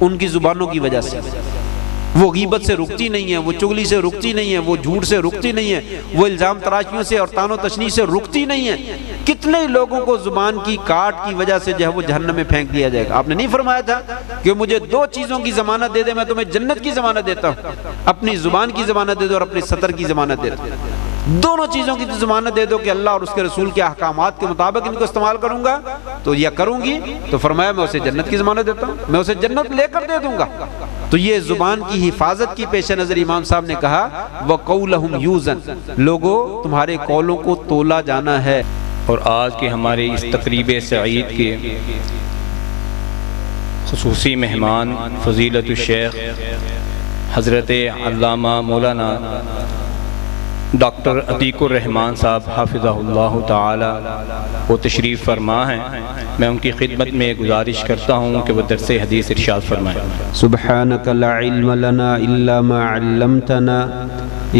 ان کی زبانوں کی وجہ سے۔ وہ غیبت سے رکتی نہیں ہیں، وہ چغلی سے رکتی نہیں ہیں، وہ جھوٹ سے رکتی نہیں ہیں، وہ الزام تراشیوں سے اور طعن و تشنیع سے رکتی نہیں ہیں۔ کتنے لوگوں کو زبان کی کاٹ کی وجہ سے جو ہے وہ جہنم میں پھینک دیا جائے گا۔ آپ نے نہیں فرمایا تھا کہ مجھے 2 چیزوں کی ضمانت دے دے میں تمہیں جنت کی ضمانت دیتا ہوں؟ اپنی زبان کی ضمانت دے دو اور اپنی سطر کی ضمانت دے دو، دونوں چیزوں کی ضمانت دے دو کہ اللہ اور اس کے رسول کے احکامات کے مطابق ان کو استعمال کروں گا تو یا کروں گی، تو فرمایا میں اسے جنت کی ضمانت دیتا ہوں، میں اسے جنت لے کر دے دوں گا۔ تو یہ زبان کی حفاظت کی پیش نظر امام صاحب نے کہا وَقَوْلَهُمْ يُوزَنْ، لوگوں تمہارے قولوں کو تولا جانا ہے۔ اور آج کے ہمارے اس تقریب سعید کے خصوصی مہمان فضیلت الشیخ حضرت علامہ مولانا ڈاکٹر عتیق الرحمان صاحب حافظہ اللہ تعالی وہ تشریف فرما ہیں۔ میں ان کی خدمت میں گزارش کرتا ہوں کہ وہ درس حدیث ارشاد فرمائیں۔ سبحانک لا علم لنا الا ما علمتنا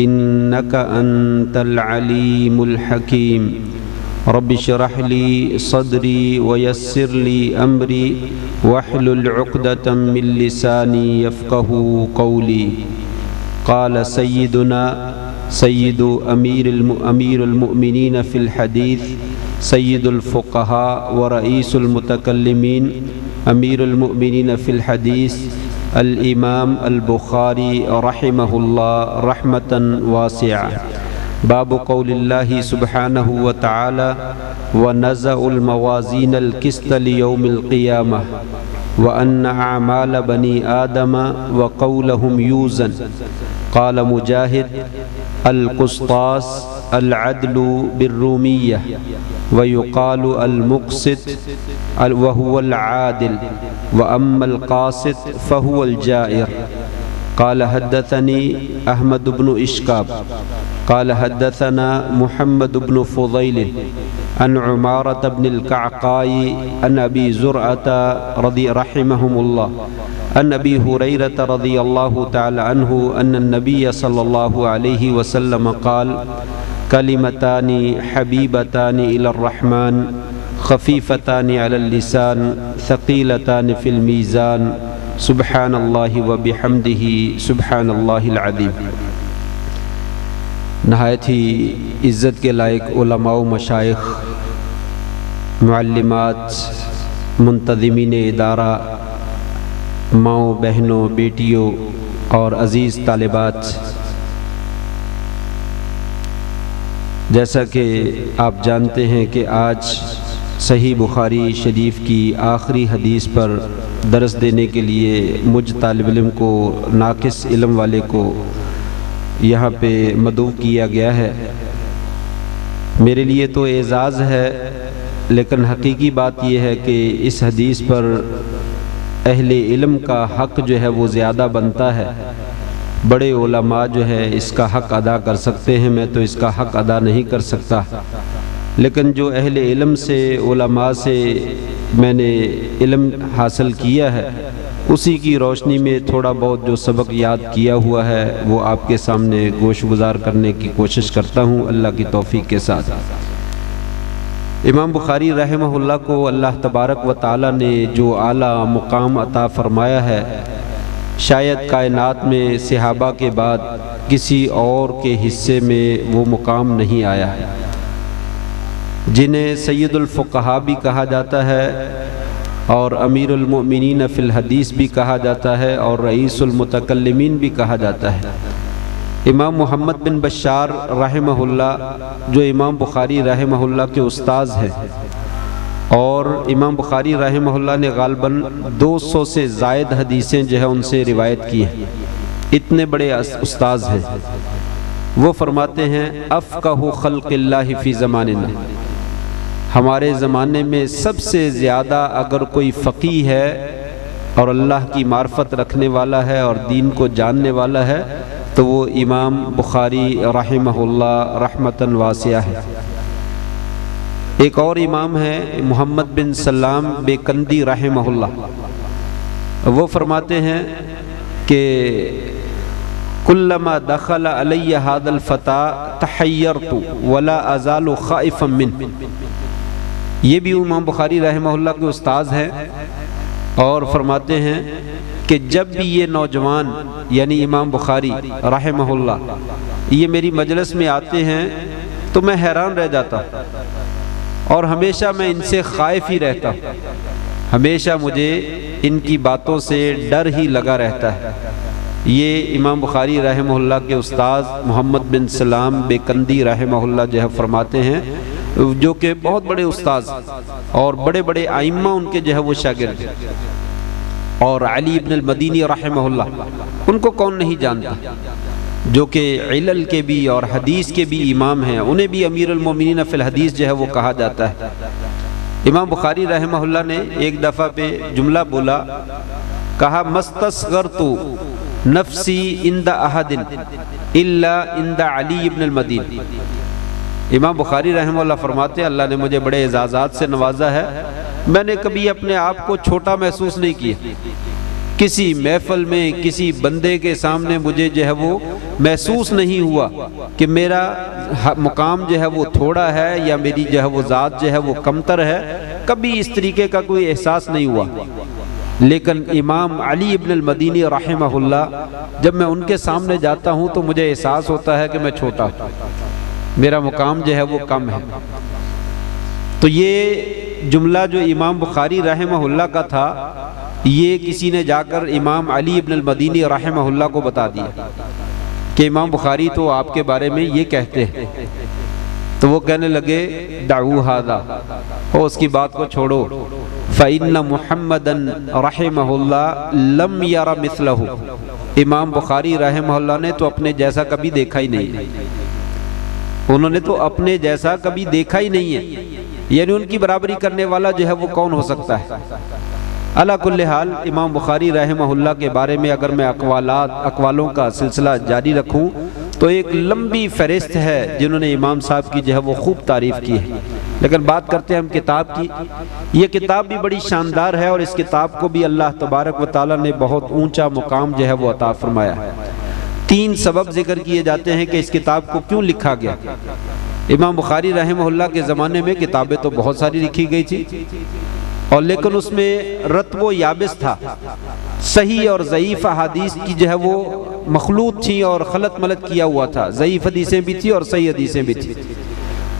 انک انت العلیم الحکیم رب اشرح لی صدری ویسر لی امری واحلل عقدۃ من لسانی یفقہوا قولی۔ قال سیدنا سید امیر المؤمنین فی الحدیث سید الفقہاء ورئیس المتکلمین امیر المؤمنین فی الحدیث الامام البخاری رحمہ اللہ رحمتا واسعہ۔ باب قول اللہ سبحانہ وتعالی ونزع الموازین القسط لیوم القیامہ وأن أعمال بني آدم وقولهم يوزن۔ قال مجاهد القسطاس العدل بالرومية ويقال المقسط وهو العادل وأما القاسط فهو الجائر۔ قال حدثني أحمد بن إشكاب قال حدثنا محمد بن فضيل عن عمارة بن القعقاع عن أبي زرعة رضي رحمهم الله عن أبي هريرة رضي الله تعالى عنه أن النبي صلى الله عليه وسلم قال كلمتان حبيبتان إلى الرحمن خفيفتان على اللسان ثقيلتان في الميزان سبحان الله وبحمده سبحان الله العظيم۔ نہایت ہی عزت کے لائق علماء و مشائخ، معلمات، منتظمین ادارہ، ماؤں بہنوں، بیٹیوں اور عزیز طالبات، جیسا کہ آپ جانتے ہیں کہ آج صحیح بخاری شریف کی آخری حدیث پر درس دینے کے لیے مجھ طالب علم کو، ناقص علم والے کو یہاں پہ مدعو کیا گیا ہے۔ میرے لیے تو اعزاز ہے، لیکن حقیقی بات یہ ہے کہ اس حدیث پر اہل علم کا حق جو ہے وہ زیادہ بنتا ہے۔ بڑے علماء جو ہے اس کا حق ادا کر سکتے ہیں، میں تو اس کا حق ادا نہیں کر سکتا، لیکن جو اہل علم سے، علماء سے میں نے علم حاصل کیا ہے، اسی کی روشنی میں تھوڑا بہت جو سبق یاد کیا ہوا ہے وہ آپ کے سامنے گوش گزار کرنے کی کوشش کرتا ہوں اللہ کی توفیق کے ساتھ۔ امام بخاری رحمہ اللہ کو اللہ تبارک و تعالی نے جو اعلیٰ مقام عطا فرمایا ہے، شاید کائنات میں صحابہ کے بعد کسی اور کے حصے میں وہ مقام نہیں آیا ہے، جنہیں سید الفقہاء بھی کہا جاتا ہے اور امیر المؤمنین فی الحدیث بھی کہا جاتا ہے اور رئیس المتکلمین بھی کہا جاتا ہے۔ امام محمد بن بشار رحمہ اللہ جو امام بخاری رحمہ اللہ کے استاذ ہیں، اور امام بخاری رحمہ اللہ نے غالباً 200 سے زائد حدیثیں جو ہے ان سے روایت کی ہیں، اتنے بڑے استاذ ہیں۔ وہ فرماتے ہیں افقہ خلق اللہ فی زماننا، ہمارے زمانے میں سب سے زیادہ اگر کوئی فقیہ ہے اور اللہ کی معرفت رکھنے والا ہے اور دین کو جاننے والا ہے تو وہ امام بخاری رحمہ اللہ رحمتاً واسعہ ہے۔ ایک اور امام ہے محمد بن سلام بیکندی رحمہ اللہ، وہ فرماتے ہیں کہ کلما دخل علی ھذا الفتى تحیرت ولا ازال خائفا منہ۔ یہ بھی امام بخاری رحمہ اللہ کے استاذ ہیں اور فرماتے ہیں کہ جب بھی یہ نوجوان یعنی امام بخاری رحمہ اللہ یہ میری مجلس میں آتے ہیں تو میں حیران رہ جاتا ہوں، اور ہمیشہ میں ان سے خائف ہی رہتا ہوں، ہمیشہ مجھے ان کی باتوں سے ڈر ہی لگا رہتا ہے۔ یہ امام بخاری رحمہ اللہ کے استاذ محمد بن سلام بیکندی رحمہ اللہ جو ہے فرماتے ہیں، جو کہ بہت بڑے استاذ اور بڑے بڑے ائمہ ان کے جو ہے وہ شاگرد ہیں، اور علی ابن المدینی رحمہ اللہ ان کو کون نہیں جانتا، جو کہ علل کے بھی اور حدیث کے بھی امام ہیں، انہیں بھی امیر المومنین فی الحدیث جو ہے وہ کہا جاتا ہے۔ امام بخاری رحمہ اللہ نے ایک دفعہ پہ جملہ بولا، کہا مستصغرت نفسی عند احد الا عند علی ابن المدینی۔ امام بخاری رحمہ اللہ فرماتے ہیں اللہ نے مجھے بڑے اعزازات سے نوازا ہے، میں نے کبھی اپنے آپ کو چھوٹا محسوس نہیں کیا، کسی محفل میں کسی بندے کے سامنے مجھے جو ہے وہ محسوس نہیں ہوا کہ میرا مقام جو ہے وہ تھوڑا ہے یا میری جو ہے وہ ذات جو ہے وہ کمتر ہے، کبھی اس طریقے کا کوئی احساس نہیں ہوا۔ لیکن امام علی ابن المدینی رحمہ اللہ جب میں ان کے سامنے جاتا ہوں تو مجھے احساس ہوتا ہے کہ میں چھوٹا ہوں، میرا مقام جو ہے وہ کم ہے۔ تو یہ جملہ جو امام بخاری رحمہ اللہ کا تھا، یہ کسی نے جا کر امام علی ابن المدینی رحمہ اللہ کو بتا دیا کہ امام بخاری تو آپ کے بارے میں یہ کہتے ہیں۔ تو وہ کہنے لگے دعو ھذا، اور اس کی بات کو چھوڑو، فإن محمدن رحمہ اللہ لم یر مثلہ، امام بخاری رحمہ اللہ نے تو اپنے جیسا کبھی دیکھا ہی نہیں ہے، انہوں نے تو اپنے جیسا کبھی دیکھا ہی نہیں ہے، یعنی ان کی برابری کرنے والا جو ہے وہ کون ہو سکتا ہے۔ علی کل حال امام بخاری رحمہ اللہ کے بارے میں اگر میں اقوالوں کا سلسلہ جاری رکھوں تو ایک لمبی فہرست ہے جنہوں نے امام صاحب کی جو ہے وہ خوب تعریف کی ہے، لیکن بات کرتے ہیں ہم کتاب کی۔ یہ کتاب بھی بڑی شاندار ہے، اور اس کتاب کو بھی اللہ تبارک و تعالیٰ نے بہت اونچا مقام جو ہے وہ عطا فرمایا ہے۔ 3 سبب ذکر کیے جاتے ہیں کہ اس کتاب کو کیوں لکھا گیا۔ امام بخاری رحمہ اللہ کے زمانے میں کتابیں تو بہت ساری لکھی گئی تھی، اور لیکن اس میں رطب و یابس تھا، صحیح اور ضعیف احادیث کی جو ہے وہ مخلوط تھی اور خلط ملط کیا ہوا تھا، ضعیف حدیثیں بھی تھی اور صحیح حدیثیں بھی تھی۔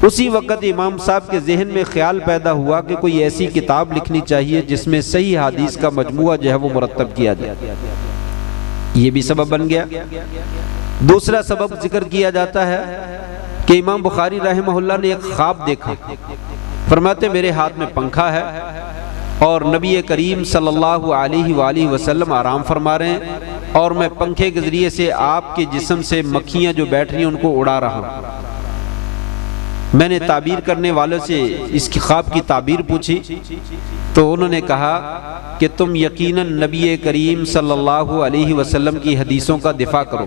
اسی وقت امام صاحب کے ذہن میں خیال پیدا ہوا کہ کوئی ایسی کتاب لکھنی چاہیے جس میں صحیح حدیث کا مجموعہ جو ہے وہ مرتب کیا جائے، یہ بھی سبب بن گیا۔ دوسرا سبب ذکر کیا جاتا ہے کہ امام بخاری رحمہ اللہ نے ایک خواب دیکھا، فرماتے میرے ہاتھ میں پنکھا ہے اور نبی کریم صلی اللہ علیہ وآلہ وسلم آرام فرما رہے ہیں، اور میں پنکھے کے ذریعے سے آپ کے جسم سے مکھیاں جو بیٹھ رہی ہیں ان کو اڑا رہا ہوں۔ میں نے تعبیر کرنے والوں سے اس کی خواب کی تعبیر پوچھی تو انہوں نے کہا کہ تم یقیناً نبی کریم صلی اللہ علیہ وسلم کی حدیثوں کا دفاع کرو،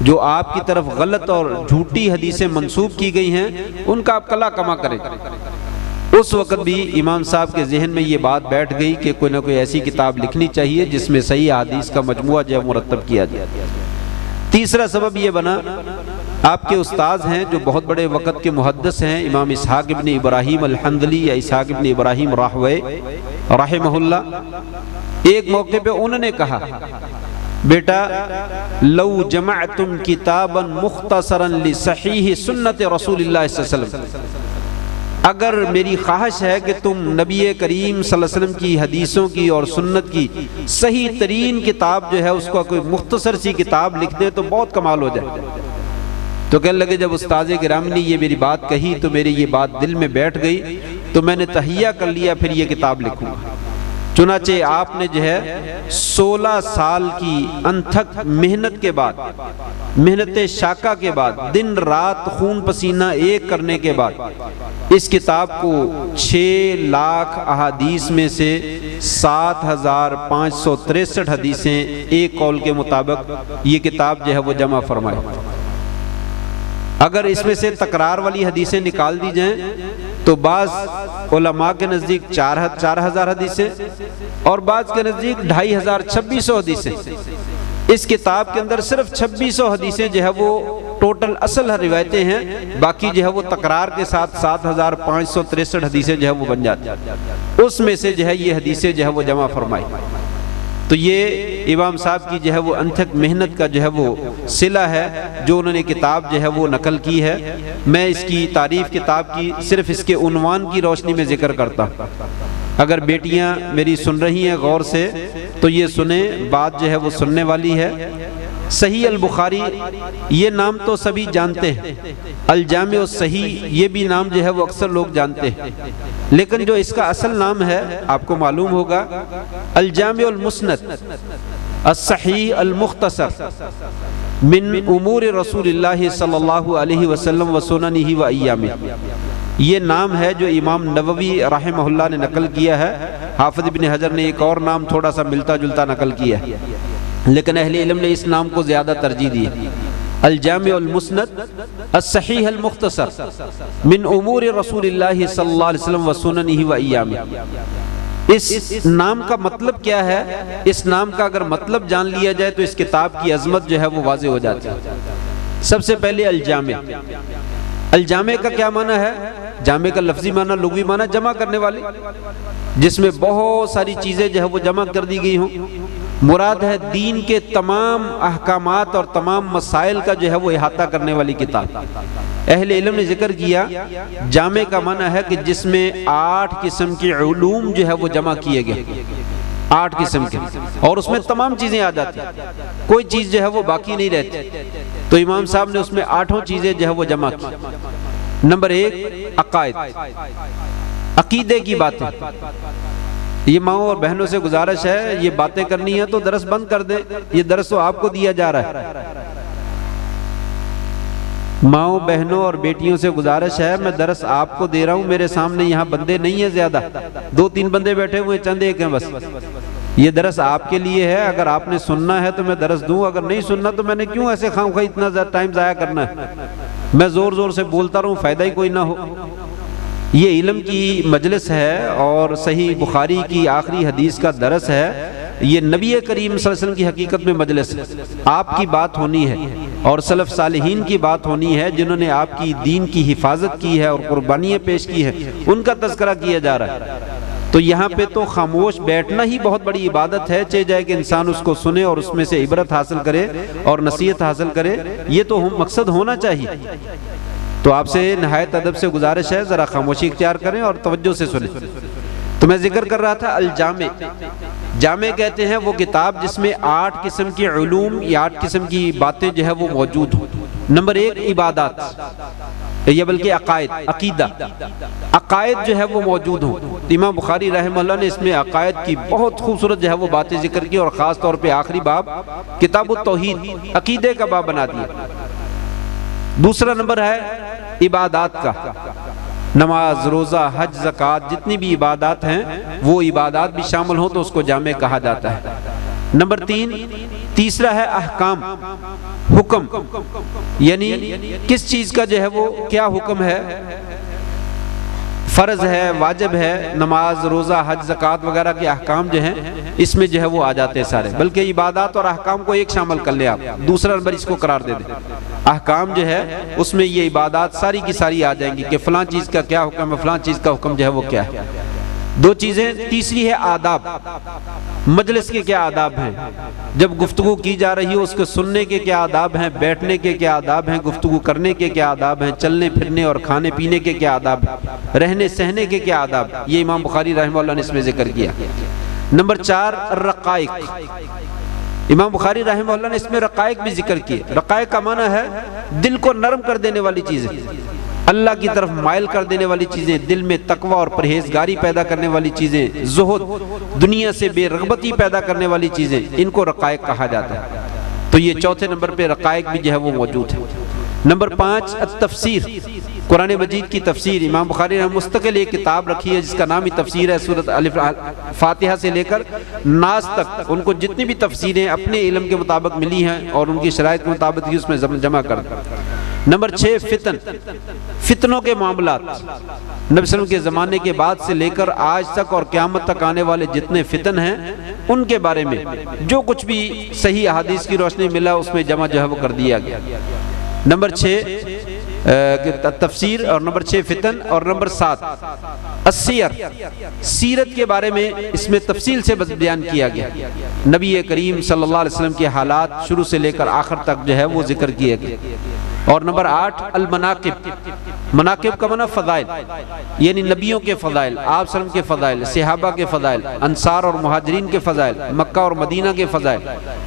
جو آپ کی طرف غلط اور جھوٹی حدیثیں منسوب کی گئی ہیں ان کا آپ کلا کما کریں۔ اس وقت بھی امام صاحب کے ذہن میں یہ بات بیٹھ گئی کہ کوئی نہ کوئی ایسی کتاب لکھنی چاہیے جس میں صحیح حدیث کا مجموعہ جو ہے مرتب کیا جائے۔ تیسرا سبب یہ بنا، آپ کے استاذ ہیں جو بہت بڑے وقت کے محدث ہیں، امام اسحاق ابن ابراہیم الحنظلی یا اسحاق ابن ابراہیم راہوی رحمہ اللہ، ایک موقع پہ انہوں نے کہا بیٹا لو جمعتم کتابا مختصرا لصحیح سنت رسول اللہ صلی اللہ علیہ وسلم، اگر میری خواہش ہے کہ تم نبی کریم صلی اللہ علیہ وسلم کی حدیثوں کی اور سنت کی صحیح ترین کتاب جو ہے اس کو کوئی مختصر سی کتاب لکھ دے تو بہت کمال ہو جائے۔ تو کہنے لگے جب استاذ گرامی نے یہ میری بات کہی تو میری یہ بات دل میں بیٹھ گئی، تو میں نے تہیہ کر لیا پھر یہ کتاب لکھوں گا۔ چنانچہ آپ نے جو ہے 16 سال کی انتھک محنت کے بعد، محنت شاقہ کے بعد، دن رات خون پسینہ ایک کرنے کے بعد اس کتاب کو 6 لاکھ احادیث میں سے 7563 حدیثیں ایک قول کے مطابق یہ کتاب جو ہے وہ جمع فرمائے۔ اگر اس میں سے تکرار والی حدیثیں نکال دی جائیں تو بعض علماء کے نزدیک 4000 حدیثیں اور بعض کے نزدیک 2500 حدیثیں۔ اس کتاب کے اندر صرف 2600 حدیثیں جو ہے وہ ٹوٹل اصل روایتیں ہیں، باقی جو ہے وہ تکرار کے ساتھ 7563 حدیثیں جو ہے وہ بن جاتی ہیں۔ اس میں سے جو ہے یہ حدیثیں جو ہے وہ جمع فرمائی۔ تو یہ امام صاحب کی جو ہے وہ انتھک محنت کا جو ہے وہ صلہ ہے جو انہوں نے کتاب جو ہے وہ نقل کی ہے۔ میں اس کی تعریف کتاب کی صرف اس کے عنوان کی روشنی میں ذکر کرتا ہوں۔ اگر بیٹیاں میری سن رہی ہیں غور سے تو یہ سنیں، بات جو ہے وہ سننے والی ہے۔ صحیح البخاری یہ نام تو سبھی جانتے ہیں، الجامع الصحیح یہ بھی نام جو ہے وہ اکثر لوگ جانتے ہیں، لیکن جو اس کا اصل نام ہے آپ کو معلوم ہوگا الجامع المسند الصحیح المختصر من امور رسول اللہ صلی اللہ علیہ وسلم و سننہ و ایامہ، یہ نام ہے جو امام نووی رحمہ اللہ نے نقل کیا ہے۔ حافظ ابن حجر نے ایک اور نام تھوڑا سا ملتا جلتا نقل کیا ہے، لیکن اہل علم نے اس نام کو زیادہ ترجیح دی۔ الجامع المسند الصحیح المختصر من امور رسول اللہ صلی اللہ علیہ وسلم و سننہ و ایامہ۔ اس نام کا مطلب کیا ہے؟ اس نام کا اگر مطلب جان لیا جائے تو اس کتاب کی عظمت جو ہے وہ واضح ہو جاتی ہے۔ سب سے پہلے الجامع، الجامع کا کیا معنی ہے؟ جامع کا لفظی معنی لغوی معنی جمع کرنے والی، جس میں بہت ساری چیزیں جو ہے وہ جمع کر دی گئی ہوں۔ مراد ہے دین کے تمام احکامات اور تمام مسائل کا جو ہے وہ احاطہ کرنے والی کتاب۔ اہل علم نے ذکر کیا جامع کا معنی ہے کہ جس میں 8 قسم کے علوم جو ہے وہ جمع کیے گئے، 8 قسم کے، اور اس میں تمام چیزیں آ جاتی ہیں، کوئی چیز جو ہے وہ باقی نہیں رہتی۔ تو امام صاحب نے اس میں 8 چیزیں جو ہے وہ جمع کی۔ نمبر 1 عقائد، عقیدے کی باتیں۔ یہ ماؤں اور بہنوں سے گزارش ہے، یہ باتیں کرنی ہے تو درس بند کر دیں، یہ درس تو آپ کو دیا جا رہا ہے۔ ماؤں بہنوں اور بیٹیوں سے گزارش ہے، میں درس آپ کو دے رہا ہوں، میرے سامنے یہاں بندے نہیں ہیں زیادہ، 2-3 بندے بیٹھے ہوئے، چند ایک ہیں بس۔ یہ درس آپ کے لیے ہے، اگر آپ نے سننا ہے تو میں درس دوں، اگر نہیں سننا تو میں نے کیوں ایسے خواہ خواہ اتنا ٹائم ضائع کرنا ہے؟ میں زور زور سے بولتا رہوں، فائدہ ہی کوئی نہ ہو۔ یہ علم کی مجلس ہے اور صحیح بخاری کی آخری حدیث کا درس ہے، یہ نبی کریم صلی اللہ علیہ وسلم کی حقیقت میں مجلس ہے۔ آپ کی بات ہونی ہے اور سلف صالحین کی بات ہونی ہے جنہوں نے آپ کی دین کی حفاظت کی ہے اور قربانیاں پیش کی ہیں، ان کا تذکرہ کیا جا رہا ہے۔ تو یہاں پہ تو خاموش بیٹھنا ہی بہت بڑی عبادت ہے، چاہے جائے کہ انسان اس کو سنے اور اس میں سے عبرت حاصل کرے اور نصیحت حاصل کرے، یہ تو مقصد ہونا چاہیے۔ تو آپ سے نہایت ادب سے گزارش ہے ذرا خاموشی اختیار کریں اور توجہ سے سنیں۔ تو میں ذکر کر رہا تھا الجامع، جامع کہتے ہیں وہ کتاب جس میں 8 قسم کی علوم یا 8 قسم کی باتیں جو ہے وہ موجود ہوں۔ نمبر 1 عبادات، یا بلکہ عقائد، عقیدہ، عقائد جو ہے وہ موجود ہوں۔ امام بخاری رحمہ اللہ نے اس میں عقائد کی بہت خوبصورت جو ہے وہ باتیں ذکر کی، اور خاص طور پہ آخری باب کتاب التوحید، عقیدے کا باب بنا دیا۔ دوسرا نمبر ہے عبادات کا، نماز، روزہ، حج، زکوٰۃ، جتنی بھی عبادات ہیں وہ عبادات بھی شامل ہوں تو اس کو جامع کہا جاتا ہے۔ نمبر 3، تیسرا ہے احکام، حکم، یعنی کس چیز کا جو ہے وہ کیا حکم ہے، فرض ہے، واجب ہے، نماز، روزہ، حج، زکوٰۃ وغیرہ کے احکام جو ہیں اس میں جو ہے وہ آ جاتے ہیں سارے، بلکہ عبادات اور احکام کو ایک شامل کر لیں آپ، دوسرا نمبر اس کو قرار دے دیں۔ احکام جو ہے اس میں یہ عبادات ساری کی ساری آ جائیں گی کہ فلاں چیز کا کیا حکم ہے، فلاں چیز کا حکم جو ہے وہ کیا ہے۔ 2 چیزیں، تیسری ہے آداب، مجلس کے کیا آداب ہیں، جب گفتگو کی جا رہی ہو اس کو سننے کے کیا آداب ہیں، بیٹھنے کے کیا آداب ہیں، گفتگو کرنے کے کیا آداب ہیں، چلنے پھرنے اور کھانے پینے کے کیا آداب ہیں، رہنے سہنے کے کیا آداب، یہ امام بخاری رحمہ اللہ نے اس میں ذکر کیا۔ نمبر 4 رقائق، امام بخاری رحمہ اللہ نے اس میں رقائق بھی ذکر کیے۔ رقائق کا معنی ہے دل کو نرم کر دینے والی چیزیں، اللہ کی طرف مائل کر دینے والی چیزیں، دل میں تقوی اور پرہیزگاری پیدا کرنے والی چیزیں، زہد، دنیا سے بے رغبتی پیدا کرنے والی چیزیں، ان کو رقائق کہا جاتا ہے۔ تو یہ چوتھے نمبر پہ رقائق بھی جو ہے وہ موجود ہے۔ نمبر 5 التفسیر، قرآن مجید کی تفسیر۔ امام بخاری نے مستقل ایک کتاب رکھی ہے جس کا نام ہی تفسیر ہے، سورۃ فاتحہ سے لے کر ناس تک ان کو جتنی بھی تفسیریں اپنے علم کے مطابق ملی ہیں اور ان کی شرائط کے مطابق ہی اس میں جمع کر دیں۔ نمبر 6 فتن، فتنوں کے معاملات، نبی صلی اللہ علیہ وسلم کے زمانے کے بعد سے لے کر آج تک اور قیامت تک آنے والے جتنے فتن ہیں ان کے بارے میں جو کچھ بھی صحیح احادیث کی روشنی ملا اس میں جمع جو ہے وہ کر دیا گیا۔ نمبر 6 تفسیر، اور نمبر 6 فتن، اور نمبر 7 السیر، سیرت کے بارے میں اس میں تفصیل سے بیان کیا گیا، نبی کریم صلی اللہ علیہ وسلم کے حالات شروع سے لے کر آخر تک جو ہے وہ ذکر کیے گئے۔ اور نمبر 8 المناقب، مناقب کا معنی فضائل، یعنی نبیوں کے فضائل، آپ صلی اللہ علیہ وسلم کے فضائل، صحابہ کے فضائل، انصار اور مہاجرین کے فضائل، مکہ اور مدینہ کے فضائل،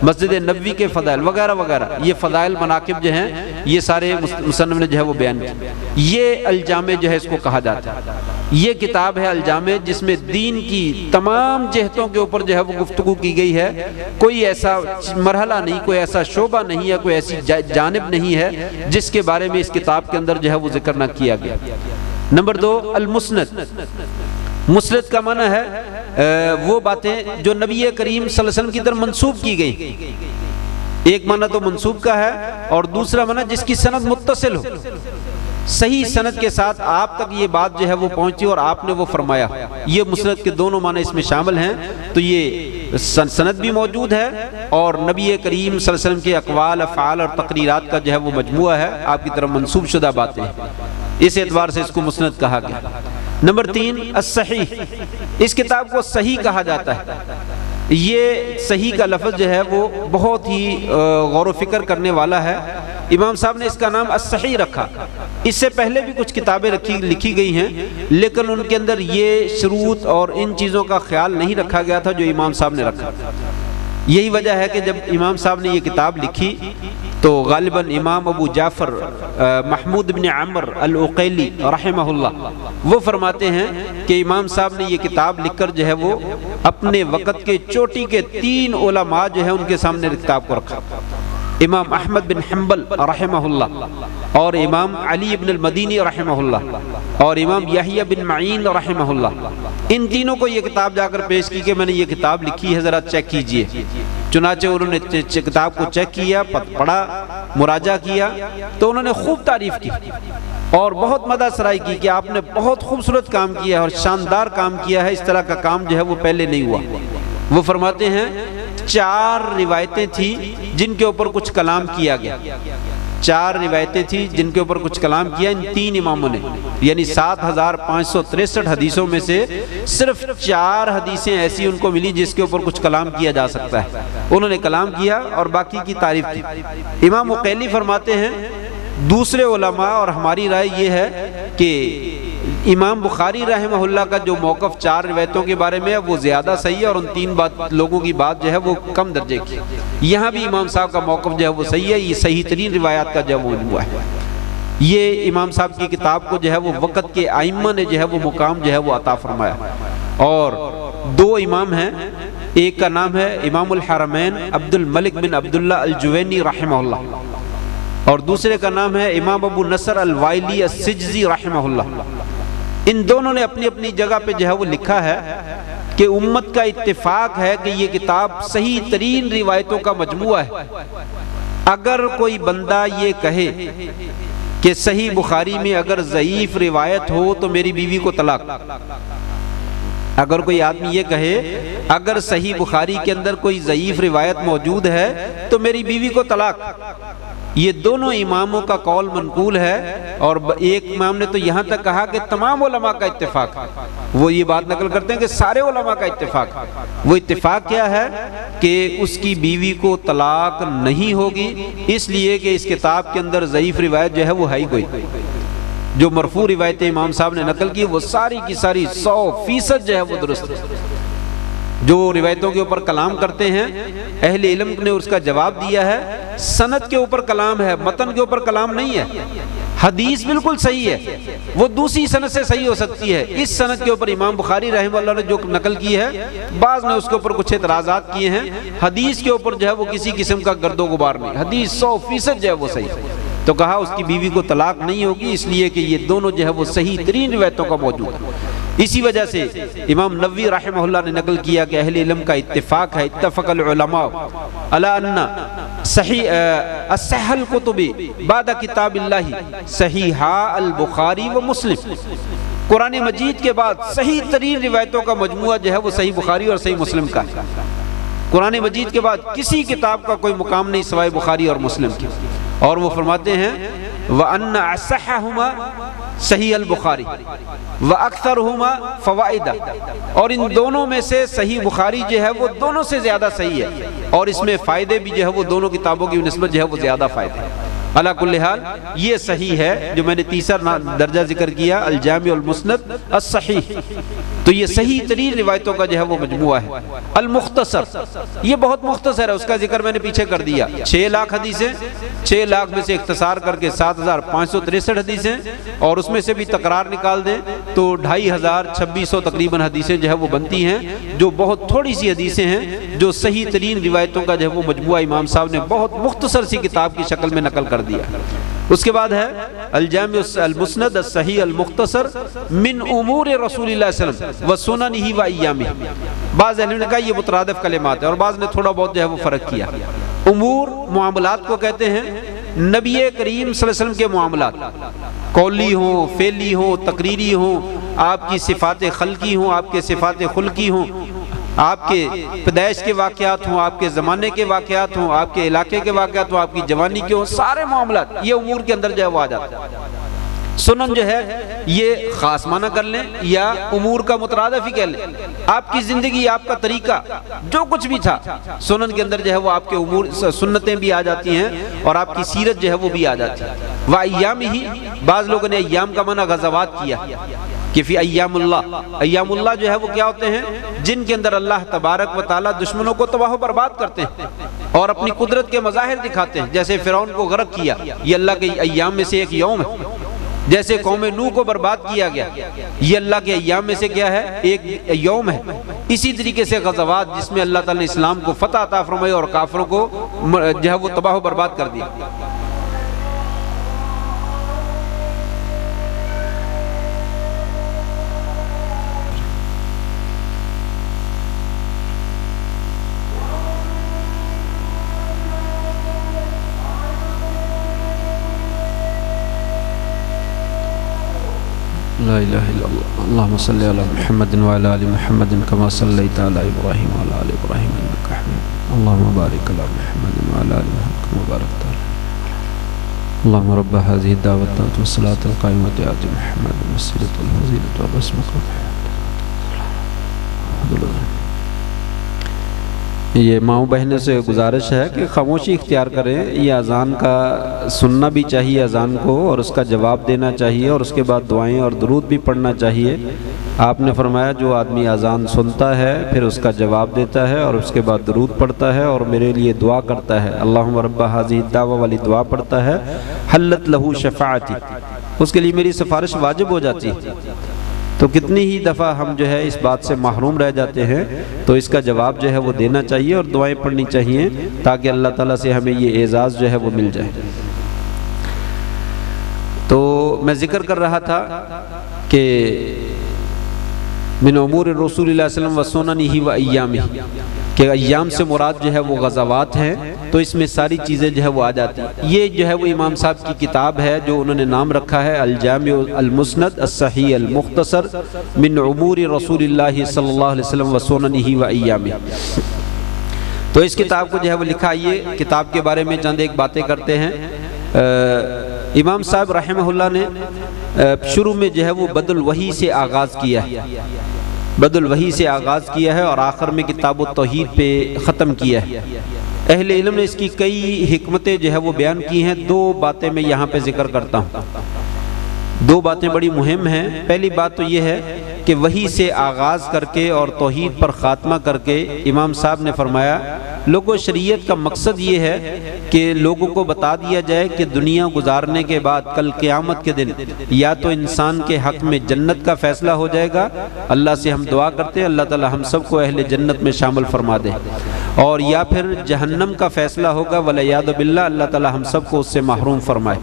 مسجد نبوی کے فضائل وغیرہ وغیرہ، یہ فضائل مناقب جو ہیں یہ سارے مصنف نے جو ہے وہ بیان کی۔ یہ الجامع جو ہے اس کو کہا جاتا ہے، یہ کتاب ہے الجامع جس میں دین کی تمام جہتوں کے اوپر جو ہے وہ گفتگو کی گئی ہے، کوئی ایسا مرحلہ نہیں، کوئی ایسا شعبہ نہیں ہے، کوئی ایسی جانب نہیں ہے جس کے بارے میں اس کتاب کے اندر جو ہے وہ ذکر نہ کیا گیا۔ نمبر 2 المسند، مسند کا معنی ہے وہ باتیں جو نبی کریم صلی اللہ علیہ وسلم کی طرف منسوب کی گئی، ایک معنی تو منسوب کا ہے اور دوسرا معنی جس کی سند متصل ہو، صحیح سند کے ساتھ آپ تک یہ بات جو ہے وہ پہنچی اور آپ نے وہ فرمایا، یہ مسند کے دونوں معنی اس میں شامل ہیں۔ تو یہ سند بھی موجود ہے اور نبی کریم صلی اللہ علیہ وسلم کے اقوال، افعال اور تقریرات کا جو ہے وہ مجموعہ ہے، آپ کی طرف منسوب شدہ باتیں، اس اعتبار سے اس کو مسند کہا گیا۔ نمبر 3 الصحیح، اس کتاب کو صحیح کہا جاتا ہے۔ یہ صحیح کا لفظ جو ہے وہ بہت ہی غور و فکر کرنے والا ہے، امام صاحب نے اس کا نام الصحیح رکھا۔ اس سے پہلے بھی کچھ کتابیں لکھی گئی ہیں لیکن ان کے اندر یہ شروط اور ان چیزوں کا خیال نہیں رکھا گیا تھا جو امام صاحب نے رکھا۔ یہی وجہ ہے کہ جب امام صاحب نے یہ کتاب لکھی تو غالباً امام ابو جعفر محمود بن عمر العقیلی رحمہ اللہ وہ فرماتے ہیں کہ امام صاحب نے یہ کتاب لکھ کر جو ہے وہ اپنے وقت کے چوٹی کے 3 علماء جو ہیں ان کے سامنے کتاب کو رکھا، امام احمد بن حنبل رحمہ اللہ اور امام علی بن المدینی رحمہ اللہ اور امام یحییٰ بن معین رحمہ اللہ، ان تینوں کو یہ کتاب جا کر پیش کی کہ میں نے یہ کتاب لکھی ہے، ذرا چیک کیجئے۔ چنانچہ انہوں نے کتاب کو چیک کیا، پڑھا، مراجعہ کیا تو انہوں نے خوب تعریف کی اور بہت مدح سرائی کی کہ آپ نے بہت خوبصورت کام کیا ہے اور شاندار کام کیا ہے، اس طرح کا کام جو ہے وہ پہلے نہیں ہوا۔ وہ فرماتے ہیں 4 روایتیں تھیں جن کے اوپر کچھ کلام کیا گیا، 4 روایتیں تھیں جن کے اوپر کچھ کلام کیا ان 3 اماموں نے، یعنی 7563 حدیثوں میں سے صرف 4 حدیثیں ایسی ان کو ملی جس کے اوپر کچھ کلام کیا جا سکتا ہے، انہوں نے کلام کیا اور باقی کی تعریف کی۔ امام عقیلی فرماتے ہیں دوسرے علماء اور ہماری رائے یہ ہے کہ امام بخاری رحمہ اللہ کا جو موقف 4 روایتوں کے بارے میں ہے وہ زیادہ صحیح ہے اور ان 3 لوگوں کی بات جو ہے وہ کم درجے کی۔ یہاں بھی امام صاحب کا موقف جو ہے وہ صحیح ہے، یہ صحیح ترین روایات کا جو ہے وہ مجموعہ ہے۔ یہ امام صاحب کی کتاب کو جو ہے وہ وقت کے ائمہ نے جو ہے وہ مقام جو ہے وہ عطا فرمایا، اور 2 امام ہیں، ایک کا نام ہے امام الحرمین عبد الملک بن عبداللہ الجوینی رحمہ اللہ اور دوسرے کا نام ہے امام ابو نصر الوائلی السجزی رحمہ اللہ۔ ان دونوں نے اپنی اپنی جگہ پہ جو ہے وہ لکھا ہے کہ امت کا اتفاق ہے کہ یہ کتاب صحیح ترین روایتوں کا مجموعہ ہے۔ اگر کوئی بندہ یہ کہے کہ صحیح بخاری میں اگر ضعیف روایت ہو تو میری بیوی کو طلاق، اگر کوئی آدمی یہ کہے اگر صحیح بخاری کے اندر کوئی ضعیف روایت موجود ہے تو میری بیوی کو طلاق، یہ دونوں اماموں کا قول منقول ہے، اور ایک امام نے تو یہاں تک کہا کہ تمام علماء کا اتفاق، وہ یہ بات نقل کرتے ہیں کہ سارے علماء کا اتفاق۔ وہ اتفاق کیا ہے کہ اس کی بیوی کو طلاق نہیں ہوگی، اس لیے کہ اس کتاب کے اندر ضعیف روایت جو ہے وہ ہے ہی کوئی۔ جو مرفوع روایتیں امام صاحب نے نقل کی وہ ساری کی ساری 100% جو ہے وہ درست ہے۔ جو روایتوں کے اوپر کلام کرتے ہیں اہل علم نے اس کا جواب دیا ہے، سند کے اوپر کلام ہے، متن کے اوپر کلام نہیں ہے۔ حدیث بالکل صحیح ہے، وہ دوسری سند سے صحیح ہو سکتی ہے، اس سند کے اوپر امام بخاری رحمہ اللہ نے جو نقل کی ہے بعض نے اس کے اوپر کچھ اعتراضات کیے ہیں، حدیث کے اوپر جو ہے وہ کسی قسم کا گرد و غبار نہیں، حدیث 100% جو ہے وہ صحیح ہے۔ تو کہا اس کی بیوی کو طلاق نہیں ہوگی اس لیے کہ یہ دونوں جو ہے وہ صحیح ترین روایتوں کا موجود ہے۔ اسی وجہ سے امام نووی رحمہ اللہ نے نقل کیا کہ اہل علم کا اتفاق ہے، اتفق العلماء علی ان صحیح اصح الکتب بعد کتاب اللہ صحیحا البخاری و مسلم، قرآن مجید کے بعد صحیح ترین روایتوں کا مجموعہ جو ہے وہ صحیح بخاری اور صحیح مسلم کا ہے۔ قرآن مجید کے بعد کسی کتاب کا کوئی مقام نہیں سوائے بخاری اور مسلم کی، اور وہ فرماتے ہیں وَأَنَّ أَصَحَّهُمَا صحیح البخاری وَأَكْثَرُهُمَا فَوَائِدًا، اور ان دونوں میں سے صحیح بخاری جو ہے وہ دونوں سے زیادہ صحیح ہے، اور اس میں فائدے بھی جو ہے وہ دونوں کتابوں کی نسبت جو ہے وہ زیادہ فائدے ہیں۔ علی کل حال یہ صحیح ہے جو میں نے تیسرا درجہ ذکر کیا الجامع المسند الصحیح، تو یہ صحیح ترین روایتوں کا جو ہے وہ مجموعہ ہے۔ المختصر یہ بہت مختصر ہے، اس کا ذکر میں نے پیچھے کر دیا، 6 لاکھ حدیثیں، 6 لاکھ میں سے اختصار کر کے 7563 حدیثیں، اور اس میں سے بھی تکرار نکال دیں تو 2500 تقریباً حدیثیں جو ہے وہ بنتی ہیں، جو بہت تھوڑی سی حدیثیں ہیں جو صحیح ترین روایتوں کا جو ہے وہ مجموعہ امام صاحب نے بہت مختصر سی کتاب کی شکل میں نقل کر دیا۔ اس کے بعد ہے الجامع المسند الصحیح المختصر من امور رسول اللہ صلی اللہ علیہ وسلم وسننہ وایامہ۔ بعض اہل نے کہا یہ مترادف کلمات ہے، اور بعض نے تھوڑا بہت جو ہے وہ فرق کیا۔ امور معاملات کو کہتے ہیں، نبی کریم صلی اللہ علیہ وسلم کے معاملات، قولی ہوں، فعلی ہوں، تقریری ہوں، آپ کی صفات خلقی ہوں، آپ کے صفات خلقی ہوں، آپ کے پیدائش کے واقعات ہوں، آپ کے زمانے کے واقعات ہوں، آپ کے علاقے کے واقعات ہوں، آپ کی جوانی کے ہوں، سارے معاملات یہ امور کے اندر جو ہے وہ آ جاتا ہے۔ سنن جو ہے یہ خاص معنی کر لیں یا امور کا مترادف ہی کہہ لیں، آپ کی زندگی، آپ کا طریقہ، جو کچھ بھی تھا سنن کے اندر جو ہے وہ آپ کے امور، سنتیں بھی آ جاتی ہیں، اور آپ کی سیرت جو ہے وہ بھی آ جاتی ہے۔ وَأَيَّامِهِ بعض لوگوں نے ایام کا معنی غزوات کیا کہ فی ایام اللہ، ایام اللہ جو ہے وہ کیا ہوتے ہیں؟ جن کے اندر اللہ تبارک و تعالیٰ دشمنوں کو تباہ و برباد کرتے ہیں اور اپنی قدرت کے مظاہر دکھاتے ہیں، جیسے فرعون کو غرق کیا، یہ اللہ کے ایام میں سے ایک یوم ہے۔ جیسے قوم نوح کو برباد کیا گیا، یہ اللہ کے ایام میں سے کیا ہے؟ ایک یوم ہے۔ اسی طریقے سے غزوات جس میں اللہ تعالیٰ نے اسلام کو فتح عطا فرمائی اور کافروں کو جو ہے وہ تباہ و برباد کر دیا۔ لا الہ الا اللہ اللہم صلی علی محمد وعلی آل محمد کما صلیت علی ابراہیم وعلی آل ابراہیم انک حمید، اللہم بارک علی محمد وعلی آل محمد کما بارکت علی اللہم رب هذه الدعوة والصلاة القائمة آت محمد الوسیلۃ والفضیلۃ وابعثہ مقامہ محمود۔ یہ ماؤں بہنوں سے گزارش ہے کہ خاموشی اختیار کریں، یہ اذان کا سننا بھی چاہیے اذان کو، اور اس کا جواب دینا چاہیے، اور اس کے بعد دعائیں اور درود بھی پڑھنا چاہیے۔ آپ نے فرمایا جو آدمی اذان سنتا ہے پھر اس کا جواب دیتا ہے اور اس کے بعد درود پڑھتا ہے اور میرے لیے دعا کرتا ہے، اللہم رب ہذہ الدعوہ والی دعا پڑھتا ہے، حلت لہ شفاعتی، اس کے لیے میری سفارش واجب ہو جاتی ہے۔ تو کتنی ہی دفعہ ہم جو ہے اس بات سے محروم رہ جاتے ہیں، تو اس کا جواب جو ہے وہ دینا چاہیے اور دعائیں پڑھنی چاہیے تاکہ اللہ تعالیٰ سے ہمیں یہ اعزاز جو ہے وہ مل جائے۔ تو میں ذکر کر رہا تھا کہ من امور رسول اللہ صلی اللہ علیہ وسلم وسننہ وایامہ، کہ ایام سے مراد جو ہے وہ غزوات ہیں، تو اس میں ساری چیزیں جو ہے وہ آ جاتی ہیں۔ یہ جو ہے وہ امام صاحب کی کتاب ہے جو انہوں نے نام رکھا ہے الجامع المسند الصحیح المختصر من امور رسول اللہ صلی اللہ علیہ وسلم وسننہ وایامہ۔ تو اس کتاب کو جو ہے وہ لکھا، یہ کتاب کے بارے میں چند ایک باتیں کرتے ہیں۔ امام صاحب رحمہ اللہ نے شروع میں جو ہے وہ بدء الوحی سے آغاز کیا ہے، بدء الوحی سے آغاز کیا ہے اور آخر میں کتاب التوحید پہ ختم کیا ہے۔ اہل علم نے اس کی کئی حکمتیں جو ہے وہ بیان کی ہیں، 2 باتیں میں یہاں پہ ذکر کرتا ہوں۔ 2 باتیں بڑی مہم ہیں۔ پہلی بات تو یہ ہے کہ وحی سے آغاز کر کے اور توحید پر خاتمہ کر کے امام صاحب نے فرمایا لوگوں شریعت کا مقصد یہ ہے کہ لوگوں کو بتا دیا جائے کہ دنیا گزارنے کے بعد کل قیامت کے دن یا تو انسان کے حق میں جنت کا فیصلہ ہو جائے گا، اللہ سے ہم دعا کرتے ہیں اللہ تعالی ہم سب کو اہل جنت میں شامل فرما دے، اور یا پھر جہنم کا فیصلہ ہوگا والعیاذ باللہ، اللہ تعالی ہم سب کو اس سے محروم فرمائے۔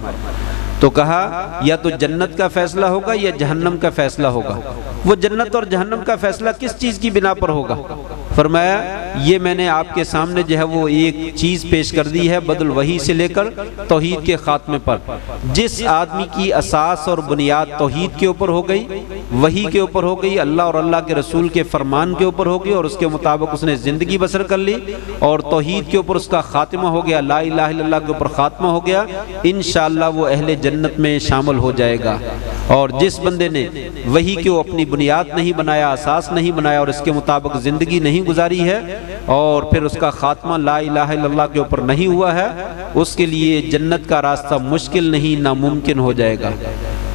تو کہا یا تو جنت کا فیصلہ ہوگا یا جہنم کا فیصلہ ہوگا۔ وہ جنت اور جہنم کا فیصلہ کس چیز کی بنا پر ہوگا؟ فرمایا یہ میں نے آپ کے سامنے جو ہے وہ ایک چیز پیش کر دی ہے بدل وحی سے لے کر توحید کے خاتمے پر. جس آدمی کی اساس اور بنیاد توحید کے اوپر ہو گئی, وحی کے اوپر ہو گئی, اللہ اور اللہ کے رسول کے فرمان کے اوپر ہو گئی اور اس کے مطابق اس نے زندگی بسر کر لی اور توحید کے اوپر اس کا خاتمہ ہو گیا, لا الہ الا اللہ کے اوپر خاتمہ ہو گیا, انشاءاللہ وہ اہل جنت میں شامل ہو جائے گا. اور جس بندے نے وحی کو اپنی بنیاد نہیں بنایا, اساس نہیں بنایا اور اس کے مطابق زندگی نہیں گزاری ہے اور پھر اس کا خاتمہ لا الہ الا اللہ کے اوپر نہیں ہوا ہے, اس کے لیے جنت کا راستہ مشکل نہیں ناممکن ہو جائے گا.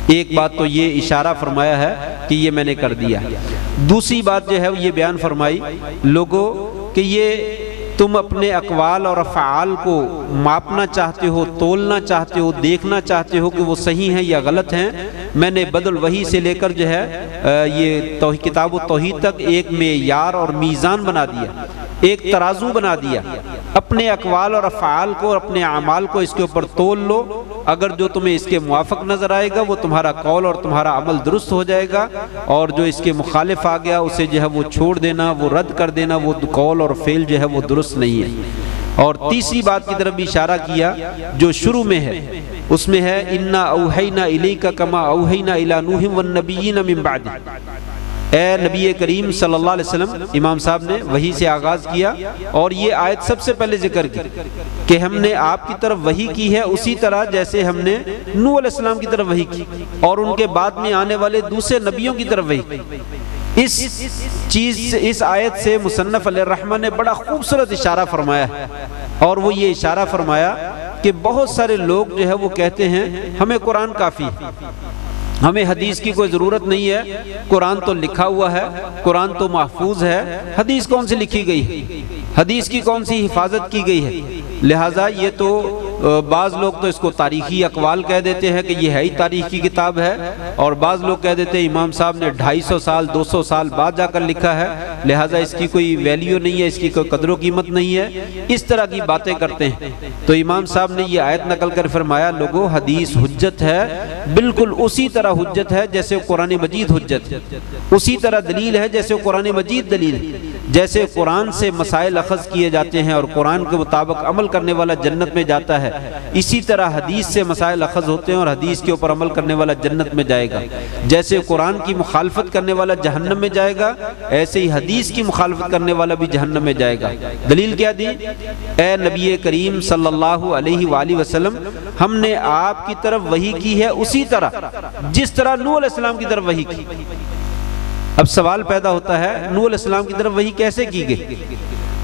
ایک بات تو یہ اشارہ فرمایا ہے کہ یہ میں نے کر دیا. دوسری بات جو ہے یہ بیان فرمائی لوگوں کہ یہ تم اپنے اقوال اور افعال کو ماپنا چاہتے ہو, تولنا چاہتے ہو, دیکھنا چاہتے ہو کہ وہ صحیح ہیں یا غلط ہیں. میں نے بدل وحی سے لے کر جو ہے یہ کتاب و توحید تک ایک معیار اور میزان بنا دیا, ایک ترازو بنا دیا. اپنے اقوال اور افعال کو اور اپنے اعمال کو اس کے اوپر تول لو, اگر جو تمہیں اس کے موافق نظر آئے گا وہ تمہارا قول اور تمہارا عمل درست ہو جائے گا, اور جو اس کے مخالف آ گیا اسے جو ہے وہ چھوڑ دینا, وہ رد کر دینا, وہ قول اور فعل جو ہے وہ درست نہیں ہے. اور تیسری بات کی طرف بھی اشارہ کیا جو شروع میں ہے, اس میں ہے انا اوحینا الیک کما اوحینا الی نوح والنبیین من بعد. اے نبی کریم صلی اللہ علیہ وسلم, امام صاحب نے وحی سے آغاز کیا اور یہ آیت سب سے پہلے ذکر کی کہ ہم نے آپ کی طرف وحی کی ہے اسی طرح جیسے ہم نے نوح علیہ السلام کی طرف وحی کی اور ان کے بعد میں آنے والے دوسرے نبیوں کی طرف وحی کی. اس آیت سے مصنف علیہ الرحمہ نے بڑا خوبصورت اشارہ فرمایا ہے, اور وہ یہ اشارہ فرمایا کہ بہت سارے لوگ جو ہے وہ کہتے ہیں ہمیں قرآن کافی ہے, ہمیں حدیث کی کوئی ضرورت نہیں ہے, قرآن تو لکھا ہوا ہے, قرآن تو محفوظ ہے, حدیث کون سی لکھی گئی ہے, حدیث کی کون سی حفاظت کی گئی ہے. لہٰذا یہ تو بعض لوگ تو اس کو تاریخی اقوال کہہ دیتے ہیں کہ یہ ہے ہی تاریخ کی کتاب ہے, اور بعض لوگ کہہ دیتے ہیں امام صاحب نے 250 سال 200 سال بعد جا کر لکھا ہے, لہٰذا اس کی کوئی ویلیو نہیں ہے, اس کی کوئی قدر و قیمت نہیں ہے. اس طرح کی باتیں کرتے ہیں. تو امام صاحب نے یہ آیت نقل کر فرمایا لوگوں حدیث حجت ہے, بالکل اسی طرح حجت ہے جیسے قرآن مجید حجت ہے, اسی طرح دلیل ہے جیسے قرآن مجید دلیل ہے. جیسے قرآن سے مسائل اخذ کیے جاتے ہیں اور قرآن کے مطابق عمل کرنے والا جنت میں جاتا ہے, اسی طرح حدیث سے مسائل اخذ ہوتے ہیں اور حدیث کے اوپر عمل کرنے والا جنت میں جائے گا. جیسے قرآن کی مخالفت کرنے والا جہنم میں جائے گا, ایسے ہی حدیث کی مخالفت کرنے والا بھی جہنم میں جائے گا. دلیل کیا دی؟ اے نبی کریم صلی اللہ علیہ وآلہ وسلم, ہم نے آپ کی طرف وحی کی ہے اسی طرح جس طرح نوح علیہ السلام کی طرف وحی کی. اب سوال پیدا ہوتا ہے نوح علیہ السلام کی طرف وحی کیسے کی گئی؟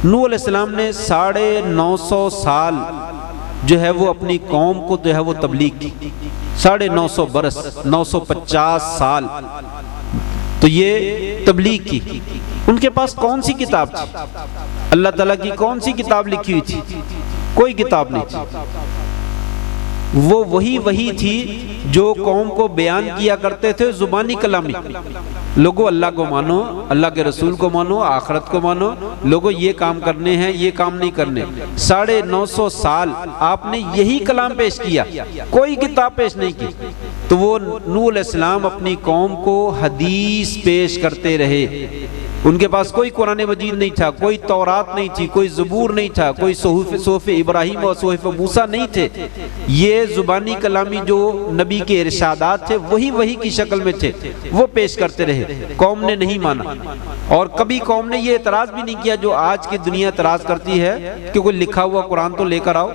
نوح علیہ السلام نے 950 سال جو ہے وہ اپنی قوم کو جو ہے وہ تبلیغ کی, 950 برس 950 سال تو یہ تبلیغ کی. ان کے پاس کون سی کتاب تھی؟ اللہ تعالیٰ کی کون سی کتاب لکھی ہوئی تھی؟ کوئی کتاب نہیں تھی. وہ وہی تھی جو قوم کو بیان کیا کرتے تھے زبانی کلامی. لوگوں اللہ کو مانو, اللہ کے رسول کو مانو, آخرت کو مانو, لوگوں یہ کام کرنے ہیں یہ کام نہیں کرنے. 950 سال آپ نے یہی کلام پیش کیا, کوئی کتاب پیش نہیں کی. تو وہ نوح علیہ السلام اپنی قوم کو حدیث پیش کرتے رہے. ان کے پاس کوئی قرآن مجید نہیں تھا, کوئی تورات نہیں تھی, کوئی زبور نہیں تھا, کوئی صحف ابراہیم اور صحف موسیٰ نہیں تھے. یہ زبانی کلامی جو نبی کے ارشادات تھے وہی کی شکل میں تھے, وہ پیش کرتے رہے. قوم نے نہیں مانا, اور کبھی قوم نے یہ اعتراض بھی نہیں کیا جو آج کی دنیا اعتراض کرتی ہے کہ کوئی لکھا ہوا قرآن تو لے کر آؤ.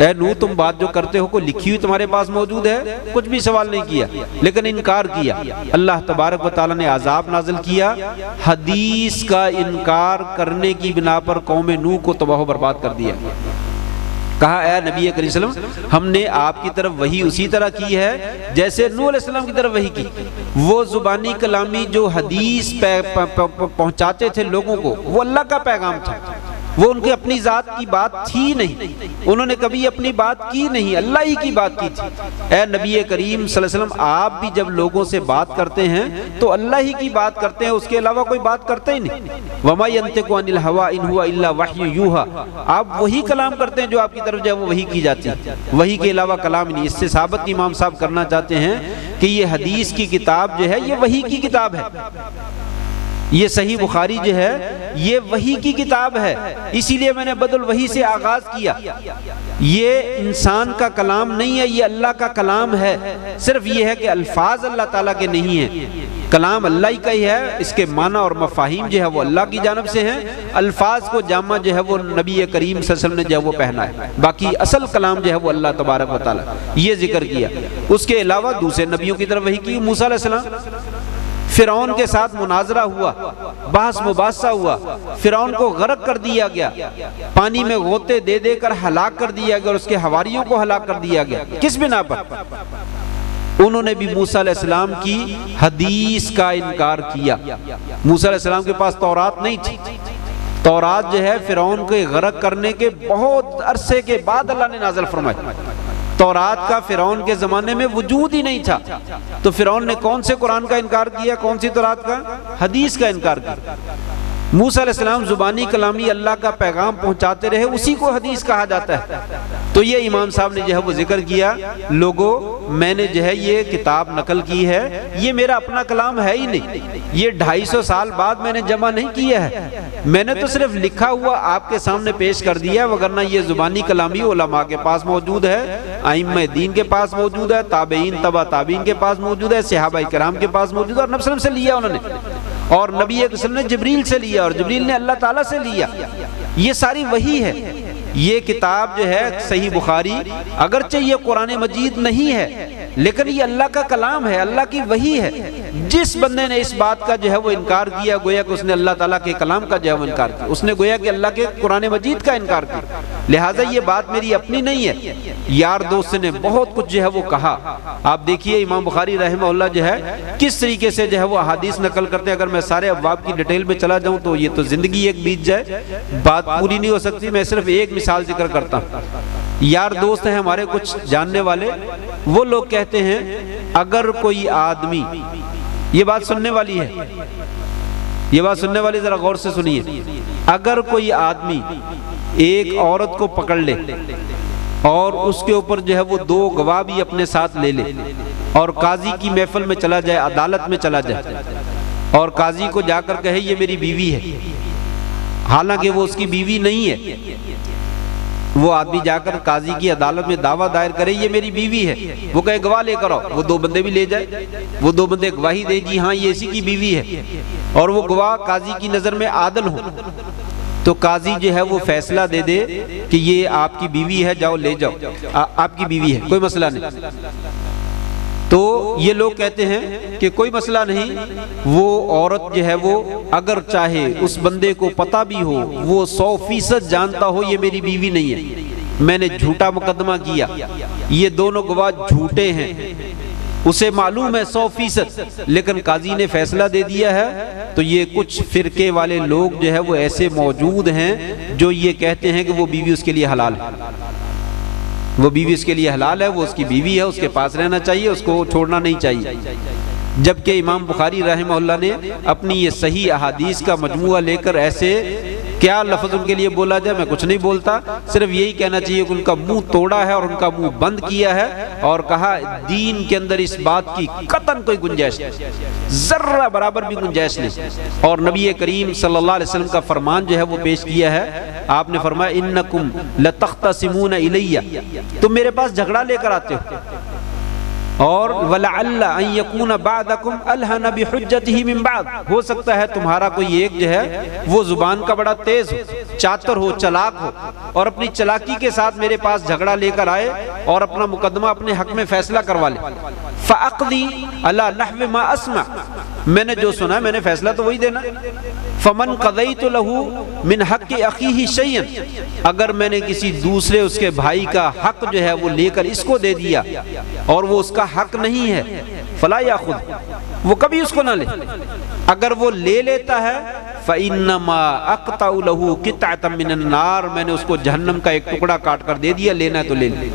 اے نوح تم بات جو کرتے ہو کوئی لکھی ہوئی تمہارے پاس موجود ہے؟ کچھ بھی سوال نہیں کیا, لیکن انکار کیا. اللہ تبارک و تعالیٰ نے عذاب نازل کیا حدیث کا انکار کرنے کی بنا پر. قوم نوح کو تباہ و برباد کر دیا. کہا اے نبی کریم صلی اللہ علیہ وسلم, ہم نے آپ کی طرف وحی اسی طرح کی ہے جیسے نوح علیہ السلام کی طرف وحی کی. وہ زبانی کلامی جو حدیث پہنچاتے تھے لوگوں کو, وہ اللہ کا پیغام تھا, وہ ان کی اپنی ذات کی بات تھی نہیں, انہوں نے کبھی اپنی بات کی نہیں, اللہ ہی کی بات کی تھی. اے نبی کریم صلی اللہ علیہ وسلم, آپ بھی جب لوگوں سے بات کرتے ہیں تو اللہ ہی کی بات کرتے ہیں, اس کے علاوہ کوئی بات کرتے ہی نہیں. وَمَا يَنْتِقُ عَنِ الْهَوَىٰ إِنْ هُوَ إِلَّا وَحْيٌ يُوحَىٰ, آپ وہی کلام کرتے ہیں جو آپ کی طرف جو ہے وہ وحی کی جاتی ہے, وحی کے علاوہ کلام نہیں. اس سے ثابت امام صاحب کرنا چاہتے ہیں کہ یہ حدیث کی کتاب جو ہے یہ وحی کی کتاب ہے. یہ صحیح بخاری جو ہے یہ وحی کی کتاب ہے، اسی لیے میں نے بدل وحی سے آغاز کیا۔ یہ انسان کا کلام نہیں ہے، یہ اللہ کا کلام ہے، صرف یہ ہے کہ الفاظ اللہ تعالیٰ کے نہیں ہیں، کلام اللہ ہی کا ہی ہے، اس کے معنی اور مفاہیم جو ہے وہ اللہ کی جانب سے ہیں، الفاظ کو جامع جو ہے وہ نبی کریم صلی اللہ علیہ وسلم نے جو ہے وہ پہنا ہے، باقی اصل کلام جو ہے وہ اللہ تبارک و تعالیٰ، یہ ذکر کیا۔ اس کے علاوہ دوسرے نبیوں کی طرف وحی کی، موسیٰ علیہ السلام، فرعون کے ساتھ مناظرہ ہوا، بحث مباحثہ ہوا، فرعون کو غرق کر دیا گیا، پانی میں غوطے دے دے کر ہلاک کر دیا گیا اور اس کے حواریوں کو ہلاک کر دیا گیا۔ کس بنا پر؟ انہوں نے بھی موسیٰ علیہ السلام کی حدیث کا انکار کیا۔ موسیٰ علیہ السلام کے پاس تورات نہیں تھی، تورات جو ہے فرعون کے غرق کرنے کے بہت عرصے کے بعد اللہ نے نازل فرمائی۔ تورات کا فرعون کے زمانے میں وجود ہی نہیں تھا، تو فرعون نے کون سے قرآن کا انکار کیا؟ کون سی تورات کا؟ حدیث کا انکار کیا۔ موسیٰ علیہ السلام زبانی کلامی اللہ کا پیغام پہنچاتے رہے، اسی کو حدیث کہا جاتا ہے۔ تو یہ امام صاحب نے جو ہے وہ ذکر کیا، لوگوں میں نے جو ہے یہ کتاب نقل کی ہے، یہ میرا اپنا کلام ہے ہی نہیں، یہ 250 سال بعد میں نے جمع نہیں کیا ہے، میں نے تو صرف لکھا ہوا آپ کے سامنے پیش کر دیا، وگرنہ یہ زبانی کلامی علماء کے پاس موجود ہے، ائمہ دین کے پاس موجود ہے، تابعین تبع تابعین کے پاس موجود ہے، صحابہ کرام کے پاس موجود ہے، اور نبی صلی اللہ علیہ وسلم سے لیا انہوں نے، اور نبی صلی اللہ علیہ وسلم نے جبریل سے لیا اور جبریل نے اللہ تعالیٰ سے لیا۔ یہ ساری وحی ہے۔ یہ کتاب جو ہے صحیح بخاری، اگرچہ یہ قرآن مجید نہیں ہے لیکن یہ اللہ کا کلام ہے، اللہ کی وحی ہے۔ جس بندے نے اس بات کا جو ہے وہ انکار کیا، گویا کہ اس نے اللہ تعالیٰ کے کلام کا جو ہے وہ انکار کیا، اس نے گویا کہ اللہ کے قرآن مجید کا انکار کیا۔ لہٰذا یہ بات میری اپنی نہیں ہے، یار دوست نے بہت کچھ جو ہے وہ کہا۔ آپ دیکھیے امام بخاری رحمہ اللہ جو ہے کس طریقے سے جو ہے وہ احادیث نقل کرتے ہیں۔ اگر میں سارے ابواب کی ڈیٹیل میں چلا جاؤں تو یہ تو زندگی ایک بیت جائے، بات پوری نہیں ہو سکتی۔ میں صرف ایک مثال ذکر کرتا ہوں۔ یار دوست ہیں ہمارے کچھ جاننے والے، وہ لوگ کہتے ہیں اگر کوئی آدمی، یہ بات سننے والی ہے، یہ بات سننے والی ذرا غور سے سنیے، اگر کوئی آدمی ایک عورت کو پکڑ لے اور اس کے اوپر جو ہے وہ 2 گواہ بھی اپنے ساتھ لے لے اور قاضی کی محفل میں چلا جائے، عدالت میں چلا جائے اور قاضی کو جا کر کہے یہ میری بیوی ہے، حالانکہ وہ اس کی بیوی نہیں ہے، وہ آدمی جا کر قاضی کی عدالت میں دعویٰ دائر کرے یہ میری بیوی ہے، وہ کہے گواہ لے کر آؤ، وہ 2 بندے بھی لے جائے، وہ 2 بندے گواہی دے جی ہاں یہ اسی کی بیوی ہے، اور وہ گواہ قاضی کی نظر میں عادل ہو، تو قاضی جو ہے وہ فیصلہ دے دے کہ یہ آپ کی بیوی ہے، جاؤ لے جاؤ، آپ کی بیوی ہے، کوئی مسئلہ نہیں۔ تو یہ لوگ کہتے ہیں کہ کوئی مسئلہ نہیں، وہ عورت جو ہے وہ اگر چاہے اس بندے کو پتہ بھی ہو، وہ 100% جانتا ہو یہ میری بیوی نہیں ہے، میں نے جھوٹا مقدمہ کیا، یہ دونوں گواہ جھوٹے ہیں، اسے معلوم ہے 100%، لیکن قاضی نے فیصلہ دے دیا ہے، تو یہ کچھ فرقے والے لوگ جو ہے وہ ایسے موجود ہیں جو یہ کہتے ہیں کہ وہ بیوی اس کے لیے حلال ہے، وہ بیوی اس کے لیے حلال ہے، وہ اس کی بیوی ہے، اس کے پاس رہنا چاہیے، اس کو چھوڑنا نہیں چاہیے۔ جبکہ امام بخاری رحمہ اللہ نے اپنی یہ صحیح احادیث کا مجموعہ لے کر ایسے کیا لفظ ان کے لیے بولا جائے میں کچھ نہیں بولتا، صرف یہی کہنا چاہیے کہ ان کا منہ توڑا ہے اور ان کا منہ بند کیا ہے، اور کہا دین کے اندر اس بات کی قطعاً کوئی گنجائش نہیں، ذرہ برابر بھی گنجائش نہیں۔ اور نبی کریم صلی اللہ علیہ وسلم کا فرمان جو ہے وہ پیش کیا ہے، آپ نے فرمایا انکم لتختصمون الیہ، تم میرے پاس جھگڑا لے کر آتے ہو، اور وَلَعَلَّ أَن يَكُونَ بَعْدَكُمْ أَلْحَنَ بِحُجَّتِهِ مِن بَعْدٍ، ہو سکتا ہے تمہارا کوئی ایک جو ہے وہ زبان کا بڑا تیز ہو، چاتر ہو، چلاک ہو، اور اپنی چلاکی کے ساتھ میرے پاس جھگڑا لے کر آئے اور اپنا مقدمہ اپنے حق میں فیصلہ کروا لے، فَأَقْضِي عَلَى نَحْوِ مَا أَسْمَعُ، میں نے جو سنا میں نے فیصلہ تو وہی دینا، فَمَنْ قَضَيْتُ لَهُ مِنْ حَقِّ أَخِيهِ شَيْئًا، اگر میں نے کسی دوسرے اس کے بھائی کا حق جو ہے وہ لے کر اس کو دے دیا اور وہ اس کا حق نہیں ہے، فَلَا يَأْخُذْ، وہ کبھی اس کو نہ لے، اگر وہ لے لیتا ہے فَإِنَّمَا أَقْطَعُ لَهُ قِطْعَةً مِنَ النَّارِ، میں نے اس کو جہنم کا ایک ٹکڑا کاٹ کر دے دیا، لینا ہے تو لے لے۔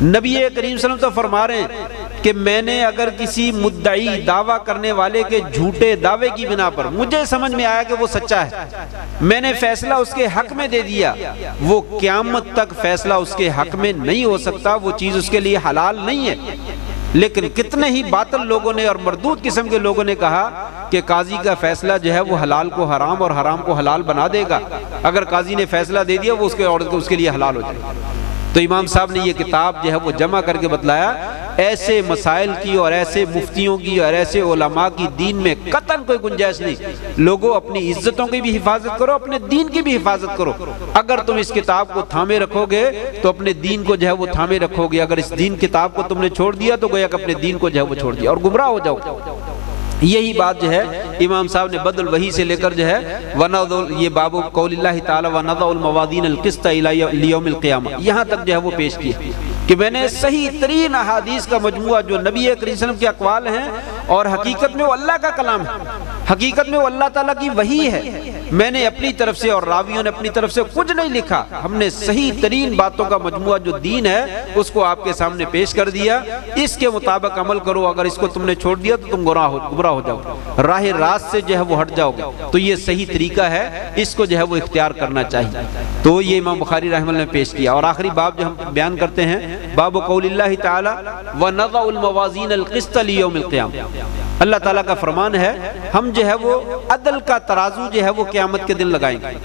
نبی کریم صلی اللہ علیہ وسلم تو فرما رہے ہیں کہ میں نے اگر کسی مدعی دعویٰ کرنے والے کے جھوٹے دعوے کی بنا پر مجھے سمجھ میں آیا کہ وہ سچا ہے، میں نے فیصلہ اس کے حق میں دے دیا، وہ قیامت تک فیصلہ اس کے حق میں نہیں ہو سکتا، وہ چیز اس کے لیے حلال نہیں ہے، لیکن کتنے ہی باطل لوگوں نے اور مردود قسم کے لوگوں نے کہا کہ قاضی کا فیصلہ جو ہے وہ حلال کو حرام اور حرام کو حلال بنا دے گا، اگر قاضی نے فیصلہ دے دیا وہ اس کے لیے حلال ہو جائے گا۔ تو امام صاحب نے یہ کتاب جو ہے وہ جمع کر کے بتلایا ایسے مسائل کی اور ایسے مفتیوں کی اور ایسے علماء کی دین میں قطعاً کوئی گنجائش نہیں۔ لوگوں اپنی عزتوں کی بھی حفاظت کرو، اپنے دین کی بھی حفاظت کرو۔ اگر تم اس کتاب کو تھامے رکھو گے تو اپنے دین کو جو ہے وہ تھامے رکھو گے، اگر اس دین کتاب کو تم نے چھوڑ دیا تو گویا کہ اپنے دین کو جو ہے وہ چھوڑ دیا اور گمراہ ہو جاؤ۔ یہی بات جو ہے امام صاحب نے بدل وحی سے لے کر جو ہے یہ باب قول اللہ تعالی وَنَضَعُ الْمَوَازِينَ الْقِسْطَ إِلَى يَوْمِ الْقِيَامَةِ، یہاں تک جو ہے وہ پیش کیا کہ میں نے صحیح ترین احادیث کا مجموعہ جو نبی کریم صلی اللہ علیہ وسلم کے اقوال ہیں اور حقیقت میں وہ اللہ کا کلام ہے، حقیقت میں وہ اللہ تعالیٰ کی وحی ہے، میں نے اپنی طرف سے اور راویوں نے اپنی طرف سے کچھ نہیں لکھا، ہم نے صحیح ترین باتوں کا مجموعہ جو دین ہے اس کو آپ کے سامنے پیش کر دیا، اس کے مطابق عمل کرو، اگر اس کو تم نے چھوڑ دیا تو تم گمراہ ہو جاؤ، راہ راست سے جو ہے وہ ہٹ جاؤ گے۔ تو یہ صحیح طریقہ ہے، اس کو جو ہے وہ اختیار کرنا چاہیے۔ تو یہ امام بخاری رحمہ اللہ نے پیش کیا۔ اور آخری باب جو ہم بیان کرتے ہیں باب قول اللہ تعالی وَنَضَعُ الْمَوَازِينَ الْقِسْطَ لِيَوْمِ الْقِيَامَةِ، اللہ تعالیٰ کا فرمان ہے ہم جو ہے وہ عدل کا ترازو جو ہے وہ قیامت کے دن لگائیں گے۔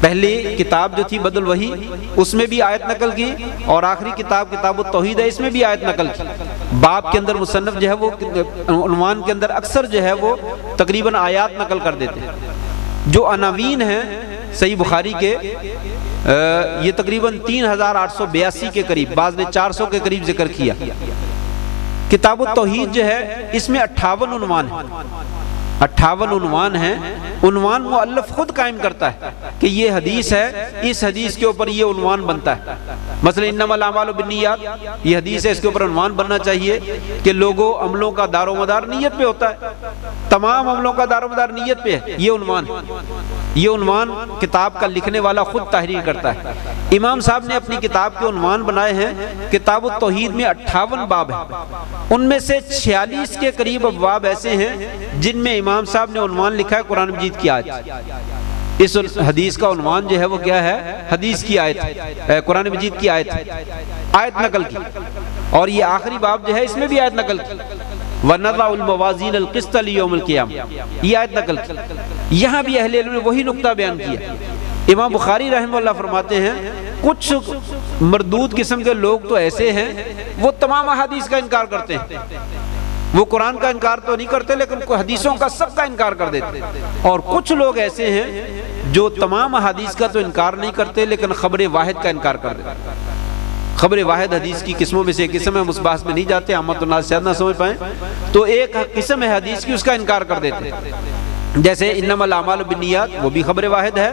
پہلی کتاب جو تھی بدل وحی اس میں بھی آیت نقل کی، اور آخری کتاب کتاب التوحید ہے اس میں بھی آیت نقل کی۔ باب کے اندر مصنف جو ہے وہ عنوان کے اندر اکثر جو ہے وہ تقریباً آیات نقل کر دیتے ہیں۔ جو عناوین ہیں صحیح بخاری کے یہ تقریباً 3882 کے قریب، بعض نے 400 کے قریب ذکر کیا۔ کتاب التوحید جو ہے اس میں 58 عنوان ہیں، 58 عنوان ہیں۔ عنوان مؤلف خود قائم کرتا ہے کہ یہ حدیث ہے، اس حدیث کے اوپر یہ عنوان بنتا ہے۔ مثلا انما الاعمال بالنیات، یہ حدیث ہے، اس کے اوپر عنوان بننا چاہیے کہ لوگوں عملوں کا دار و مدار نیت پہ ہوتا ہے، تمام عملوں کا دار و مدار نیت پہ ہے، یہ عنوان ہے۔ یہ عنوان کتاب کا لکھنے والا خود تحریر کرتا ہے۔ امام صاحب نے اپنی کتاب کے عنوان بنائے ہیں، کتاب التوحید میں 58 باب ہیں، ان میں سے 46 کے قریب ابواب ایسے ہیں جن میں امام صاحب نے عنوان لکھا ہے قرآن مجید کی آیت۔ اس حدیث کا عنوان جو ہے وہ کیا ہے؟ حدیث کی آیت، قرآن مجید کی آیت، آیت نقل کی۔ اور یہ آخری باب جو ہے اس میں بھی آیت نقل کی، وَنَضَعُ الْمَوَازِينَ الْقِسْطَ لِيَوْمِ الْقِيَامَةِ، یہ آیت نقل کی۔ یہاں بھی اہل علم نے وہی نقطہ بیان کیا۔ امام بخاری رحمہ اللہ فرماتے ہیں کچھ مردود قسم کے لوگ تو ایسے ہیں وہ تمام احادیث کا انکار کرتے ہیں، وہ قرآن کا انکار تو نہیں کرتے لیکن حدیثوں کا سب کا انکار کر دیتے ہیں، اور کچھ لوگ ایسے ہیں جو تمام احادیث کا تو انکار نہیں کرتے لیکن خبر واحد کا انکار کر دیتے ہیں۔ خبر واحد حدیث کی قسموں میں سے ایک قسم ہے، ہم اس بحث میں نہیں جاتے، عامت الناس شاید نہ سمجھ پائیں، تو ایک قسم ہے حدیث کی اس کا انکار کر دیتے ہیں، جیسے انما الاعمال بالنیات، وہ بھی خبر واحد ہے،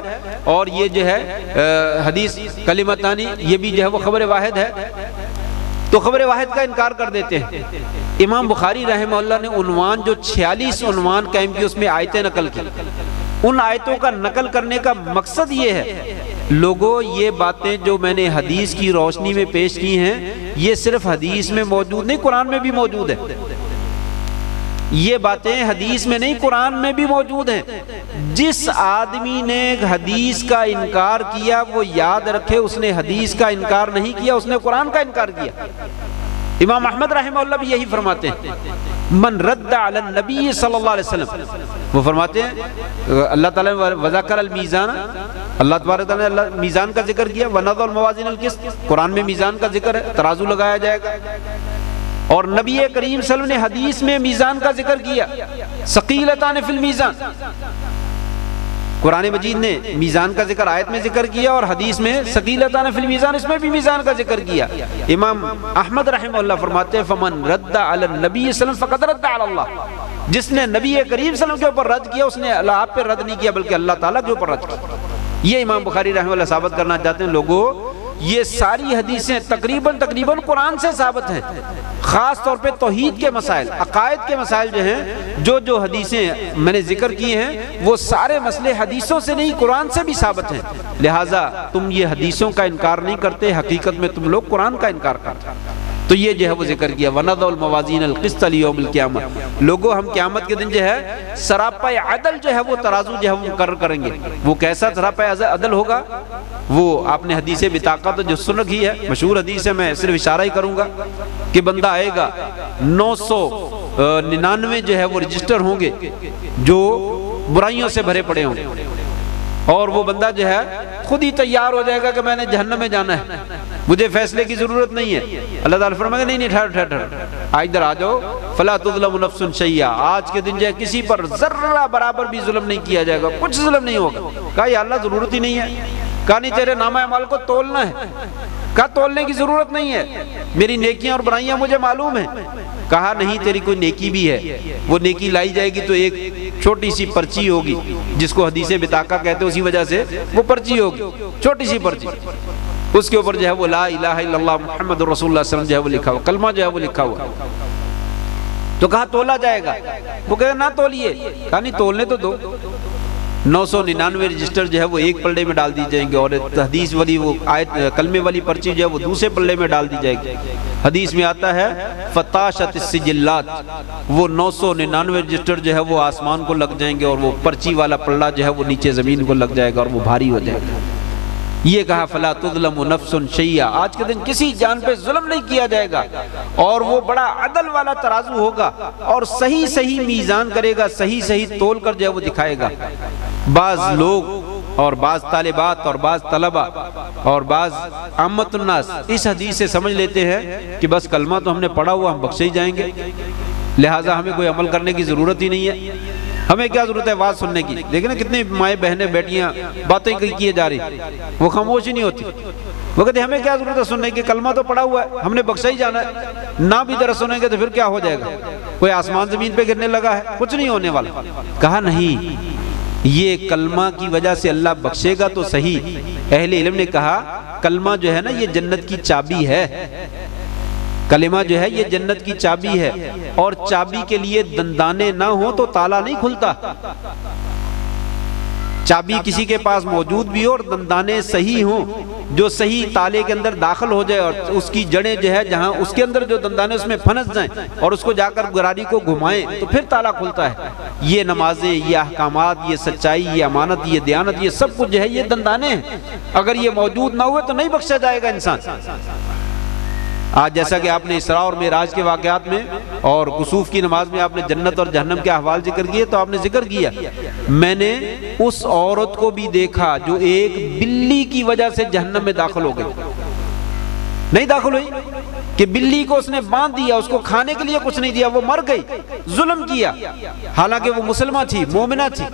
اور یہ جو ہے حدیث کلمتانی، یہ بھی جو ہے وہ خبر واحد ہے، تو خبر واحد کا انکار کر دیتے ہیں۔ امام بخاری رحمہ اللہ نے عنوان جو 46 عنوان قائم کی، اس میں آیتیں نقل کی۔ ان آیتوں کا نقل کرنے کا مقصد یہ ہے لوگوں یہ باتیں جو میں نے حدیث کی روشنی میں پیش کی ہیں یہ صرف حدیث میں موجود نہیں، قرآن میں بھی موجود ہے۔ یہ باتیں حدیث میں نہیں، قرآن میں بھی موجود ہیں۔ جس آدمی نے حدیث کا انکار کیا وہ یاد رکھے اس نے حدیث کا انکار نہیں کیا، اس نے قرآن کا انکار کیا۔ امام احمد رحمہ اللہ بھی یہی فرماتے ہیں، من رد علی النبی صلی اللہ علیہ وسلم، وہ فرماتے ہیں اللہ تعالیٰ نے وذکر المیزان، اللہ تبارک تعالیٰ نے میزان کا ذکر کیا، وَنَضَعُ الْمَوَازِينَ الْقِسْطَ، قرآن میں میزان کا ذکر ہے، ترازو لگایا جائے گا، اور نبی کریم صلی اللہ علیہ وسلم نے حدیث میں میزان کا ذکر کیا، ثقیلتان فی المیزان، قرآن مجید نے میزان کا ذکر آیت میں ذکر کیا اور حدیث میں ثقیلتان فی المیزان، اس میں بھی میزان کا ذکر کیا۔ امام احمد رحمہ اللہ فرماتے ہیں فمن رد علی النبی صلی اللہ علیہ وسلم فقد رد علی اللہ، جس نے نبی کریم صلی اللہ علیہ وسلم کے اوپر رد کیا اس نے اللہ آپ پہ رد نہیں کیا بلکہ اللہ تعالیٰ کے اوپر رد کیا۔ یہ امام بخاری رحمہ اللہ ثابت کرنا چاہتے ہیں لوگوں یہ ساری حدیثیں تقریباً قرآن سے ثابت ہیں، خاص طور پہ توحید کے مسائل، عقائد کے مسائل جو ہیں، جو حدیثیں میں نے ذکر کی ہیں وہ سارے مسئلے حدیثوں سے نہیں قرآن سے بھی ثابت ہیں، لہٰذا تم یہ حدیثوں کا انکار نہیں کرتے، حقیقت میں تم لوگ قرآن کا انکار کرتے۔ تو یہ جو ہے وہ ذکر کیا وَنَضَعُ الْمَوَازِينَ الْقِسْطَ لِيَوْمِ الْقِيَامَةِ، لوگوں ہم قیامت کے دن جو ہے سراپا عدل جو ہے وہ ترازو جو ہے وہ مقرر کریں گے۔ وہ کیسا سراپا عدل ہوگا؟ وہ آپ نے حدیث بطاقہ تو جو سن رکھی ہے، مشہور حدیث ہے، میں صرف اشارہ ہی کروں گا کہ بندہ آئے گا 999 جو ہے وہ رجسٹر ہوں گے جو برائیوں سے بھرے پڑے ہوں گے، اور وہ بندہ جو ہے خود ہی تیار ہو جائے گا کہ میں نے جہنم میں جانا ہے، مجھے فیصلے کی ضرورت نہیں ہے۔ اللہ تعالیٰ فرمائے گا نہیں ٹھہر ادھر آ جاؤ، فلا تظلم نفس شیئا، آج کے دن جو ہے کسی پر ذرہ برابر بھی ظلم نہیں کیا جائے گا، کچھ ظلم نہیں ہوگا۔ کہا یا اللہ ضرورت ہی نہیں ہے، کہا نہیں تیرے نامہ اعمال کو تولنا ہے، کہا تولنے کی ضرورت نہیں ہے، میری نیکیاں اور برائیاں مجھے معلوم ہیں۔ کہا نہیں تیری کوئی نیکی بھی ہے، وہ نیکی لائی جائے گی تو ایک چھوٹی سی پرچی ہوگی جس کو حدیث بطاقہ کہتے ہیں، اسی وجہ سے وہ پرچی ہوگی، چھوٹی سی پرچی، اس کے اوپر جو ہے وہ لا الہ الا اللہ محمد رسول اللہ صلی اللہ علیہ وسلم جو ہے وہ لکھا ہوا، کلمہ جو ہے وہ لکھا ہوا۔ تو کہا تولا جائے گا، وہ کہا نہ تولیے، کہا نہیں تولنے تو دو۔ 999 رجسٹر جو ہے وہ ایک پلڑے میں ڈال دی جائیں گے، اور حدیث والی وہ آیت کلمے والی پرچی جو ہے وہ دوسرے پلڑے میں ڈال دی جائے گی۔ حدیث میں آتا ہے فتاشت السجلات، وہ 999 رجسٹر جو ہے وہ آسمان کو لگ جائیں گے، اور وہ پرچی والا پلڑا جو ہے وہ نیچے زمین کو لگ جائے گا اور وہ بھاری ہو جائے گا۔ یہ کہا فلا تظلم نفس شیئا، آج کے دن کسی جان پہ ظلم نہیں کیا جائے گا، اور وہ بڑا عدل والا ترازو ہوگا، اور صحیح صحیح میزان کرے گا، صحیح صحیح تول کر جو ہے وہ دکھائے گا۔ بعض لوگ اور بعض طالبات اور بعض طلبہ اور بعض عامت الناس اس حدیث سے سمجھ لیتے ہیں کہ بس کلمہ تو ہم نے پڑھا ہوا، ہم بخشے ہی جائیں گے، لہٰذا ہمیں کوئی عمل کرنے کی ضرورت ہی نہیں ہے، ہمیں کیا ضرورت ہے بات سننے کی۔ لیکن کتنی مائیں بہنیں بیٹیاں باتیں کیے جا رہی، وہ خاموش ہی نہیں ہوتی، وہ کہتے ہیں ہمیں کیا ضرورت ہے سننے کی، کلمہ تو پڑھا ہوا ہے، ہم نے بخشا ہی جانا ہے، نہ بھی درس سنیں گے تو پھر کیا ہو جائے گا، کوئی آسمان زمین پہ گرنے لگا ہے، کچھ نہیں ہونے والا۔ کہا نہیں، یہ کلمہ کی وجہ سے اللہ بخشے گا تو صحیح۔ اہل علم نے کہا کلمہ جو ہے نا یہ جنت کی چابی ہے، کلمہ جو ہے یہ جنت کی چابی ہے، اور چابی کے لیے دندانے نہ ہوں تو تالا نہیں کھلتا۔ چابی کسی کے پاس موجود بھی ہو اور دندانے صحیح ہوں جو صحیح تالے کے اندر داخل ہو جائے، اور اس کی جڑیں جو ہے جہاں اس کے اندر جو دندانے اس میں پھنس جائیں اور اس کو جا کر گراری کو گھمائیں تو پھر تالا کھلتا ہے۔ یہ نمازیں، یہ احکامات، یہ سچائی، یہ امانت، یہ دیانت، یہ سب کچھ جو ہے یہ دندانے ہیں، اگر یہ موجود نہ ہوئے تو نہیں بخشا جائے گا انسان۔ آج جیسا کہ آپ نے اسراء اور معراج کے واقعات میں اور کسوف کی نماز میں آپ نے جنت اور جہنم کے احوال ذکر کیے، تو آپ نے ذکر کیا میں نے اس عورت کو بھی دیکھا جو ایک بلی کی وجہ سے جہنم میں داخل ہو گئی، نہیں داخل ہوئی کہ بلی کو اس نے باندھ دیا، اس کو کھانے کے لیے کچھ نہیں دیا، وہ مر گئی، ظلم کیا، حالانکہ وہ مسلمہ تھی، مومنہ تھی۔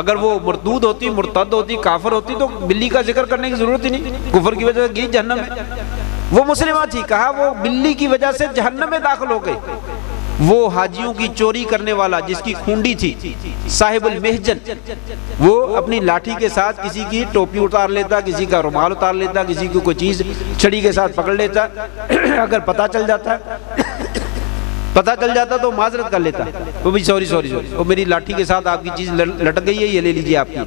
اگر وہ مردود ہوتی، مرتد ہوتی، کافر ہوتی تو بلی کا ذکر کرنے کی ضرورت ہی نہیں، کفر کی وجہ سے گئی جہنم میں، وہ مسلمہ تھی، کہا وہ بلی کی وجہ سے جہنم میں داخل ہو گئی۔ وہ حاجیوں کی چوری کرنے والا جس کی کھونڈی تھی، صاحب المحجن، وہ اپنی لاٹھی کے ساتھ کسی کی ٹوپی اتار لیتا، کسی کا رومال اتار لیتا، کسی کو کوئی چیز چھڑی کے ساتھ پکڑ لیتا، اگر پتہ چل جاتا تو معذرت کر لیتا، وہ بھی سوری وہ میری لاٹھی کے ساتھ آپ کی چیز لٹک گئی ہے، یہ لے لیجیے آپ کی۔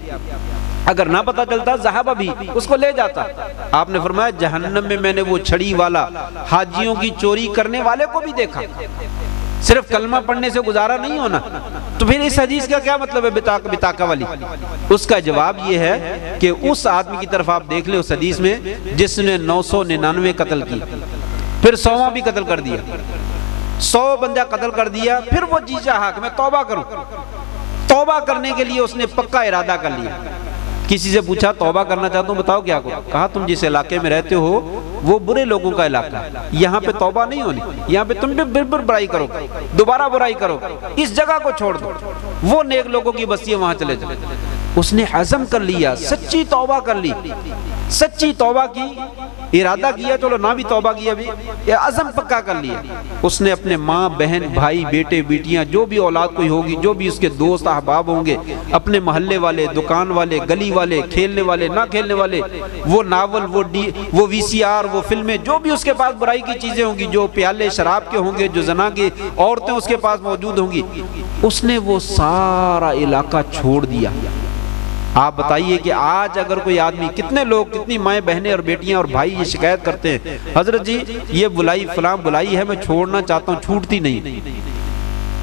اگر نہ پتہ چلتا ذہب بھی اس کو لے جاتا۔ آپ نے فرمایا جہنم میں میں نے وہ چھڑی والا حاجیوں کی چوری کرنے والے کو بھی دیکھا۔ صرف کلمہ پڑھنے سے گزارا نہیں ہونا، تو پھر اس حدیث کا کیا مطلب ہے بطاقہ والی؟ اس کا جواب یہ ہے کہ اس آدمی کی طرف آپ دیکھ لیں اس حدیث میں جس نے 999 قتل کی، پھر 100واں بھی قتل کر دیا، 100 بندہ قتل کر دیا، پھر وہ جی چاہا کہ میں توبہ کروں، توبہ کرنے کے لیے اس نے پکا ارادہ کر لیا۔ کسی سے پوچھا توبہ کرنا چاہتا ہوں بتاؤ کیا کرو؟ کہا تم جس علاقے میں رہتے ہو وہ برے لوگوں کا علاقہ ہے، یہاں پہ توبہ نہیں ہونی، یہاں پہ تم بھی پھر برائی کرو، دوبارہ برائی کرو، اس جگہ کو چھوڑ دو، وہ نیک لوگوں کی بستی ہے وہاں چلے جاؤ۔ اس نے عزم کر لیا، سچی توبہ کر لی، سچی توبہ کی، ارادہ کیا، چلو نہ بھی توبہ کیا بھی، عزم پکا کر لیا۔ اس نے اپنے ماں بہن بھائی بیٹے بیٹیاں جو بھی اولاد کوئی ہوگی، جو بھی اس کے دوست احباب ہوں گے، اپنے محلے والے، دکان والے، گلی والے، کھیلنے والے، نہ کھیلنے والے، وہ ناول، وہ وی سی آر، وہ فلمیں، جو بھی اس کے پاس برائی کی چیزیں ہوں گی، جو پیالے شراب کے ہوں گے، جو زنا کی عورتیں اس کے پاس موجود ہوں گی، اس نے وہ سارا علاقہ چھوڑ دیا۔ آپ بتائیے کہ آج اگر کوئی آدمی، کتنے لوگ، کتنی مائیں بہنیں اور بیٹیاں اور بھائی یہ شکایت کرتے ہیں، حضرت جی یہ بلائی فلاں بلائی ہے، میں چھوڑنا چاہتا ہوں، چھوٹتی نہیں،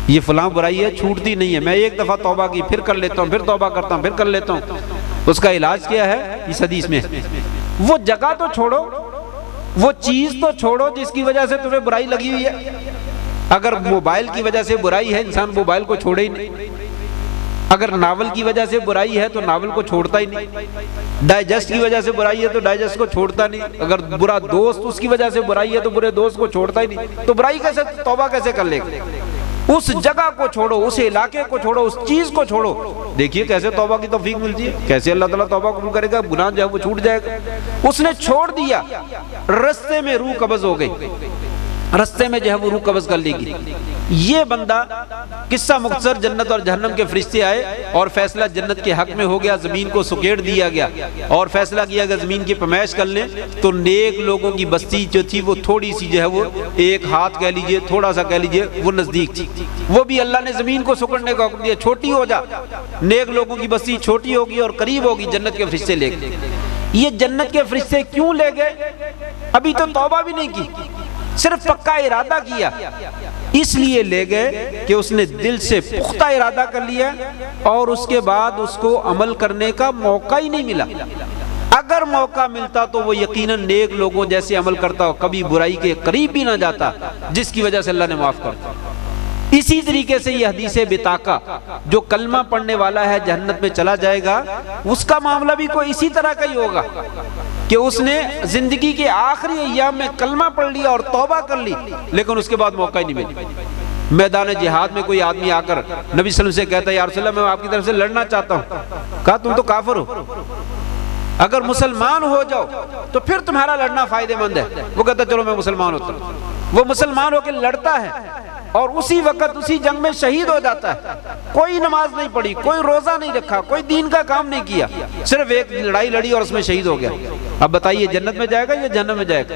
یہ فلاں برائی ہے چھوٹتی نہیں ہے، میں ایک دفعہ توبہ کی پھر کر لیتا ہوں، پھر توبہ کرتا ہوں، پھر کر لیتا ہوں۔ اس کا علاج کیا ہے اس حدیث میں؟ وہ جگہ تو چھوڑو، وہ چیز تو چھوڑو جس کی وجہ سے تمہیں برائی لگی ہوئی ہے۔ اگر موبائل کی وجہ سے برائی ہے، انسان موبائل کو چھوڑے ہی نہیں۔ اگر ناول کی وجہ سے برائی ہے تو ناول کو چھوڑتا ہی نہیں۔ ڈائجسٹ کی وجہ سے برائی ہے تو ڈائجسٹ کو چھوڑتا نہیں۔ اگر برا دوست اس کی وجہ سے برائی ہے تو برے دوست کو چھوڑتا ہی نہیں۔ تو برائی کیسے، توبہ کیسے کر لے گا؟ اس جگہ کو چھوڑو، اس علاقے کو چھوڑو، اس چیز کو چھوڑو۔ دیکھیے کیسے توبہ کی توفیق ملتی ہے، کیسے اللہ تعالیٰ توبہ قبول کرے گا، گناہ جو ہے وہ چھوٹ جائے گا۔ اس نے چھوڑ دیا، رستے میں روح قبض ہو گئی، رستے میں جو ہے وہ روح قبض کر لے گی۔ یہ بندہ، قصہ مختصر، جنت اور جہنم کے فرشتے آئے اور فیصلہ جنت کے حق میں ہو گیا، زمین کو سکیڑ دیا گیا اور فیصلہ کیا گیا زمین کی پیمائش کر لیں۔ تو نیک لوگوں کی بستی جو تھی وہ تھوڑی سی جو ہے وہ ایک ہاتھ کہہ لیجئے، تھوڑا سا کہہ لیجئے، وہ نزدیک تھی، وہ بھی اللہ نے زمین کو سکڑنے کا حکم دیا، چھوٹی ہو جا۔ نیک لوگوں کی بستی چھوٹی ہوگی اور قریب ہوگی، جنت کے فرشتے لے گئے۔ یہ جنت کے فرشتے کیوں لے گئے؟ ابھی تو توبہ بھی نہیں کی، صرف پکا ارادہ کیا، اس لیے لے گئے کہ اس نے دل سے پختہ ارادہ کر لیا اور اس کے بعد اس کو عمل کرنے کا موقع ہی نہیں ملا۔ اگر موقع ملتا تو وہ یقیناً نیک لوگوں جیسے عمل کرتا، کبھی برائی کے قریب بھی نہ جاتا، جس کی وجہ سے اللہ نے معاف کرتا۔ اسی طریقے سے یہ حدیث بطاقہ، جو کلمہ پڑھنے والا ہے جہنت میں چلا جائے گا، اس کا معاملہ بھی کوئی اسی طرح کا ہی ہوگا کہ اس نے زندگی کے آخری ایام میں کلمہ پڑھ لیا اور توبہ کر لی، لیکن اس کے بعد موقع ہی نہیں ملا۔ میدان جہاد میں کوئی آدمی آ کر نبی صلی اللہ علیہ وسلم سے کہتا ہے یا رسول اللہ میں آپ کی طرف سے لڑنا چاہتا ہوں، کہا تم تو کافر ہو، اگر مسلمان ہو جاؤ تو پھر تمہارا لڑنا فائدہ مند ہے۔ وہ کہتا چلو میں مسلمان ہوتا ہوں۔ وہ مسلمان ہو کے لڑتا ہے اور اسی وقت اسی جنگ میں شہید ہو جاتا ہے۔ کوئی نماز نہیں پڑھی، کوئی روزہ نہیں رکھا، کوئی دین کا کام نہیں کیا، صرف ایک لڑائی لڑی اور اس میں شہید ہو گیا۔ اب بتائیے جنت میں جائے گا یا جہنم میں جائے گا؟